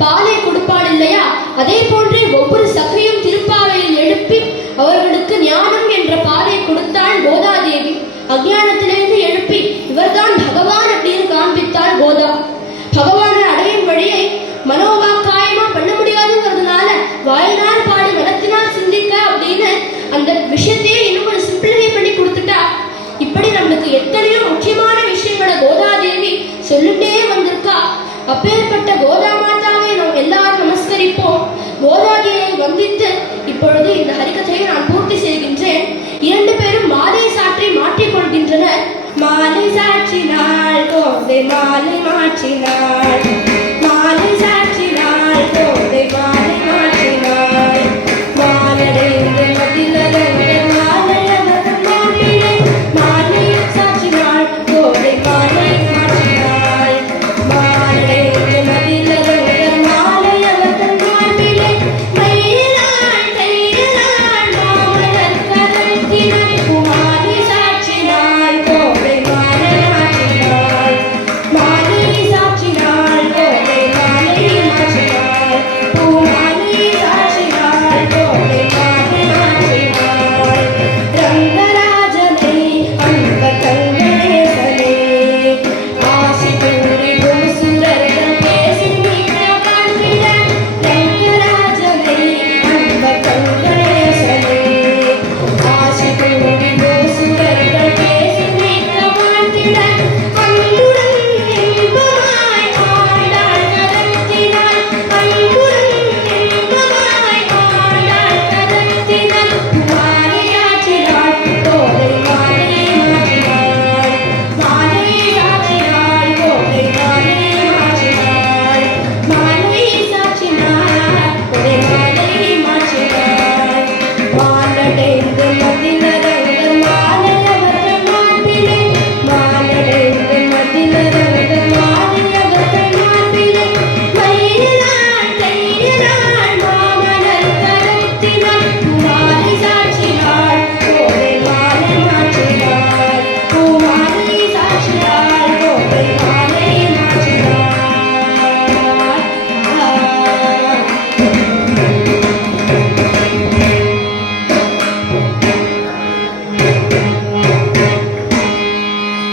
பாலை கொடுப்பாள் இல்லையா, அதே போன்றே ஒவ்வொரு சகையும் திருப்பாவையில் எழுப்பி அவர்களுக்கு ஞானம் என்ற பாலை கொடுத்தாள் கோதாதேவி. அஞ்ஞானத்திலிருந்து எழுப்பி இவர்தான் பகவான் அப்படின்னு காண்பித்தாள் கோதா. பகவானை அடையும் வழியை மனோவாக்காயமா பண்ண முடியாதுங்கிறதுனால வாயினால் பாடி மனத்தினால் சிந்திக்க அப்படின்னு அந்த விஷயத்தையே இன்னும் ஒரு சிம்பிளிஃபை பண்ணி கொடுத்துட்டா. இப்படி நம்மளுக்கு எத்தனையோ முக்கியமான விஷயங்களை கோதாதேவி சொல்லிட்டே வந்திருக்கா. அப்பேற்பட்ட கோதா மாதாவை நாம் எல்லாரும் நமஸ்கரிப்போம். கோதாதேவியை வந்தித்து இப்பொழுது இந்த ஹரிகதையை நான் பூர்த்தி செய்கின்றேன். இரண்டு பேரும் மாலை சாற்றி மாற்றிக்கொள்கின்றனர். மாலை சாற்றினாள் கோதை மாலை மாற்றினாள், மாலை சாற்றினாள் கோதை மாலை மாற்றினாள், மாலடைந்து மதிலடைந்து மாலை அவர்கள் மாப்பிளை மாலை சாற்றினாள் கோதை மாலை மாற்றினாள், மாலடைந்து மதிலடைந்து மாலை அவர்கள் மாப்பிளை மயிலாள் கையிலாள் மாமலர் கரத்தினாள் குமாரி சாற்றினாள் கோதை மாலை மாற்றினாள், மாலை சாற்றினாள் கோதை மாலை மாற்றினாள், பூமாலை சாற்றினாள் கோதை மாலை மாற்றினாள், ரங்கராஜனை அன்ப கங்கணேசனே ஆசி கூறி பூசுரர்கள் பேசி நீக்க காண்பிட, ரங்கராஜனை அன்ப கங்கணேசனே ஆசி கூறி பூசுரர்கள் பேசி நீக்க காண்பிட, அன்புடன் இன்பமாய் ஆண்டாள் கரத்தினாள், அன்புடன் இன்பமாய் ஆண்டாள் கரத்தினாள், மாலையாற்றினாள் கோதை மாலை மாற்றினாள், மாலை சாற்றினாள் கோதை மாலை மாற்றினாள், மாலை சாற்றினாள் கோதை மாலை மாற்றினாள், மாலடைந்து மதிலடைந்து மாலை அவர்கள் மாப்பிளை, மாலடைந்து மதிலடைந்து மாலை அவர்கள் மாப்பிளை மயிலாள் கையிலாள் மாமலர் கரத்தினாள் மாலை சாற்றினாள் கோதை மாலை மாற்றினாள், பூமாலை சாற்றினாள் கோதை மாலை மாற்றினாள்.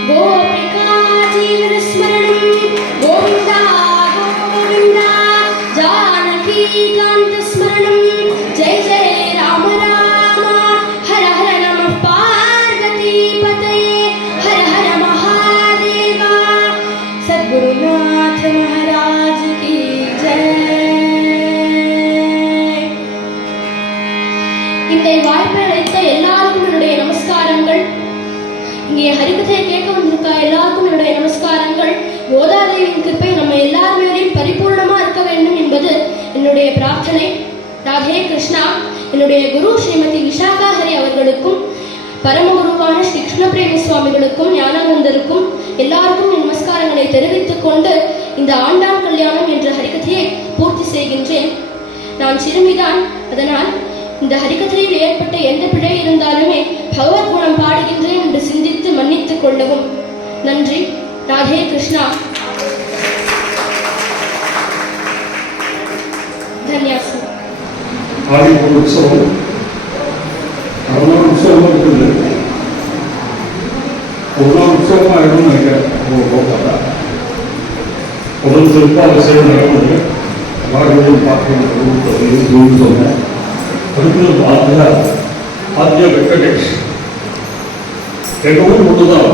गोपिका जीवन स्मरणं गोविन्दा गोविन्दा, जानकी कान्त स्मरणं जय जय राम राम, हर हर नमः पार्वती पतये, हर हर महादेवा, सद्गुरुनाथ महाराज की जय. இந்த வாய்ப்பை அளித்த எல்லாருக்கும் என்னுடைய நமஸ்காரங்கள். இங்கே ஹரிகதையை கேட்க வந்திருக்கா எல்லாருக்கும் என்னுடைய நமஸ்காரங்கள். கோதாதேவியின் கிருப்பை நம்ம எல்லார் மேலேயும் பரிபூர்ணமா இருக்க வேண்டும் என்பது என்னுடைய பிரார்த்தனை. ராதே கிருஷ்ணா. என்னுடைய குரு ஸ்ரீமதி விஷாகா ஹரி அவர்களுக்கும் பரமகுருவான ஸ்ரீ கிருஷ்ணபிரேமி சுவாமிகளுக்கும் ஞானானந்தருக்கும் எல்லாருக்கும் என் நமஸ்காரங்களை தெரிவித்துக் கொண்டு இந்த ஆண்டாம் கல்யாணம் என்ற ஹரிகதையை பூர்த்தி செய்கின்றேன். நான் சிறுமிதான், அதனால் இந்த ஹரிகதையில் ஏற்பட்ட எந்த பிழை இருந்தாலுமே பகவத் குணம் பாடுகின்றேன் என்று சிந்தித்து மன்னித்துக் கொள்ளவும். நன்றி. ராதே கிருஷ்ணா. தன்யாசி. ஆதி ஒரு உற்சவம் உற்சவமாக இருக்குது. ஒரு நாள் உற்சவமாக இருக்கும்னு நினைக்கிறேன். முதல் திருப்பாவை செய்ய நடக்குது. எல்லாரும் பார்க்கணும் சொன்னேன். அடுத்தது ஆத்யா வெங்கடேஷ். எங்கள் ஊர் மட்டும்தான்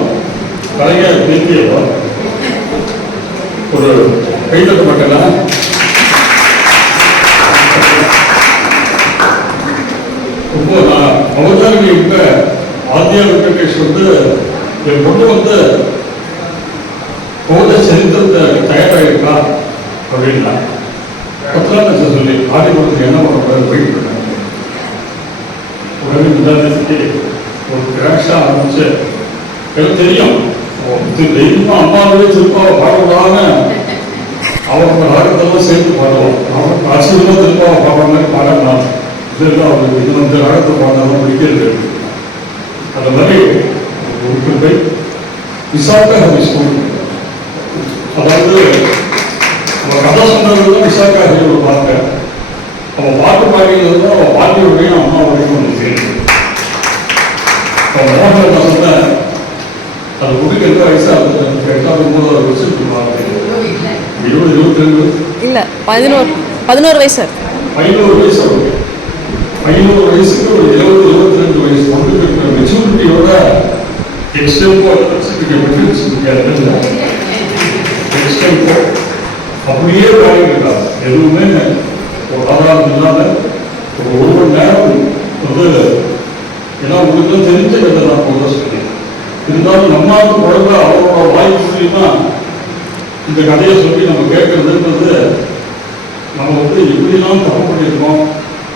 கலைஞர் பேசியவா ஒரு கைதட்ட மாட்டேன்னா ரொம்ப நான் அவதாரணி இருக்க ஆத்யா வெங்கடேஷ் என் பொண்ணு போத சரித்திரத்தை தயாராகிருக்கா அப்படின்னா 10 நாள் சொல்லி ஆதிபுரத்துக்கு என்ன பண்ணக்கூடாது வெயிட் பண்ணாங்க. உடனே விதாதத்துக்கு ஒரு கிராஷாக ஆரம்பிச்சு எனக்கு தெரியும் தெய்வமா அம்மாவே திருப்பாவை பாடக்கூடாதுன்னு அவங்க ராகத்தெல்லாம் சேர்த்து பாடுவோம். அவங்க ஆச்சரியமா திருப்பாவை பாடுற மாதிரி பாடலாம். இதெல்லாம் அவருக்கு இது வந்து ராகத்தை பாடாதான் பிடிக்கிறது. அந்த மாதிரி ஒரு கிருப்பை விசாகா ஹரி ஸ்கூல், அதாவது கதா சொன்னவர்கள் விசாகா பாட்டியிலிருந்தோ பாட்டியோடையும் அம்மாவோடையும் ஒன்று சேர்ந்து மோகன் நான் சொன்னேன் அது முடிக்க எந்த வயசு அது 8வது 9வது வருஷத்துக்கு 20 22 இல்லை 11 வயசு சார். 11 வயசு அவருக்கு. 11 வயசுக்கு ஒரு 20 22 வயசு கொண்டு இருக்கிற மெச்சூரிட்டியோட எக்ஸ்டெம்போ எக்ஸ்டெம்போ அப்படியே பாடிக்கிறாங்க. எதுவுமே ஒரு ஆதாரம் இல்லாத ஒரு மணி நேரம் வந்து ஏன்னா உங்களுக்கு தெரிஞ்ச கதை தான் போத சொல்லி இருந்தாலும் நம்மளுக்கு குழந்தை அவரோட வாய்ப்பு மூலியமா இந்த கதையை சொல்லி நம்ம கேட்கறதுன்றது நம்ம வந்து எப்படிலாம் தப்பு பண்ணியிருக்கோம்,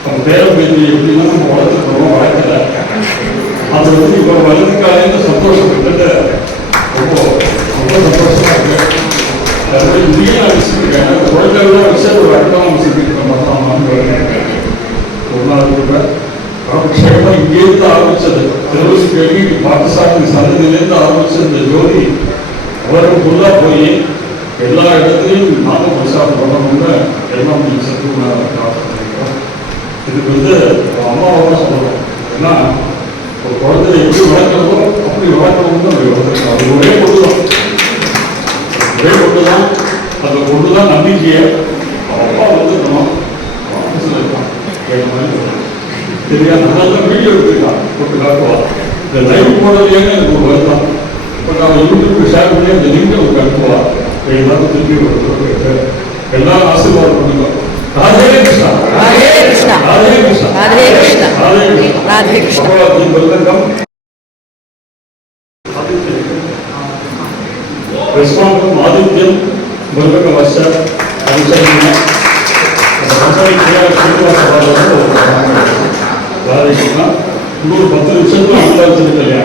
நம்ம பேர பேச்சு எப்படிலாம் நம்ம வளர்த்துக்கிறோம் வளர்க்கல, அது வந்து இப்போ வளர்த்துக்காலேருந்து சந்தோஷப்பட்டு ரொம்ப ரொம்ப சந்தோஷமா இருக்கு. அதாவது இங்கேயும் நான் வச்சுருக்கேன் அந்த குழந்தைகள்லாம் வச்சு ஒரு அர்த்தம் நம்ம செஞ்சுக்கிற மாதிரி தான் ஒரு நாள் கூட விஷயமா இங்கேருந்து ஆரம்பிச்சது. திருவசி கேள்வி பாகிஸ்தானின் சன்னதியிலேருந்து ஆரம்பிச்ச இந்த ஜோதி அவருக்குள்ளா போய் எல்லா இடத்துலையும் நாம பிரசாரம் பண்ணணும்னு எல்லாம் சத்து பண்ணிக்கிறோம். இதுக்கு வந்து அம்மாவோட சொல்லணும். ஏன்னா ஒரு குழந்தை எப்படி வளர்க்கிறதோ அப்படி வளர்க்கணும்னு வளர்த்துருக்கோம். அது ஒரே பொருள்தான், ஒரே பொருள்தான். அந்த பொருள்தான் நம்பிக்கையை அப்பா வந்துருக்கணும். ஆஃபீஸில் இருக்கான் சரியா நல்லா வீடியோ எடுத்துருக்கான் போட்டு காட்டுவான். இந்த லைவ் போடலையேன்னு எனக்கு ஒரு வருத்தம். இப்போ நான் யூடியூப்ல ஷேர் பண்ணி அந்த லிங்கை ஒரு கட்டுவா எல்லாரும் திருப்பி ஒரு எல்லாரும் ஆசீர்வாதம் பண்ணிக்கலாம். ராதே கிருஷ்ணா, ராதே கிருஷ்ணா, ராதே கிருஷ்ணா, ராதே கிருஷ்ணா, ராதே கிருஷ்ணா, ராதே கிருஷ்ணா. பகவத்கீதை ரெஸ்பான்ஸ் ஆதித்யம் பர்வக வச அனுசரணை ராதே கிருஷ்ணா. இன்னொரு 10 நிமிஷத்துல அமலாச்சிருக்க இல்லையா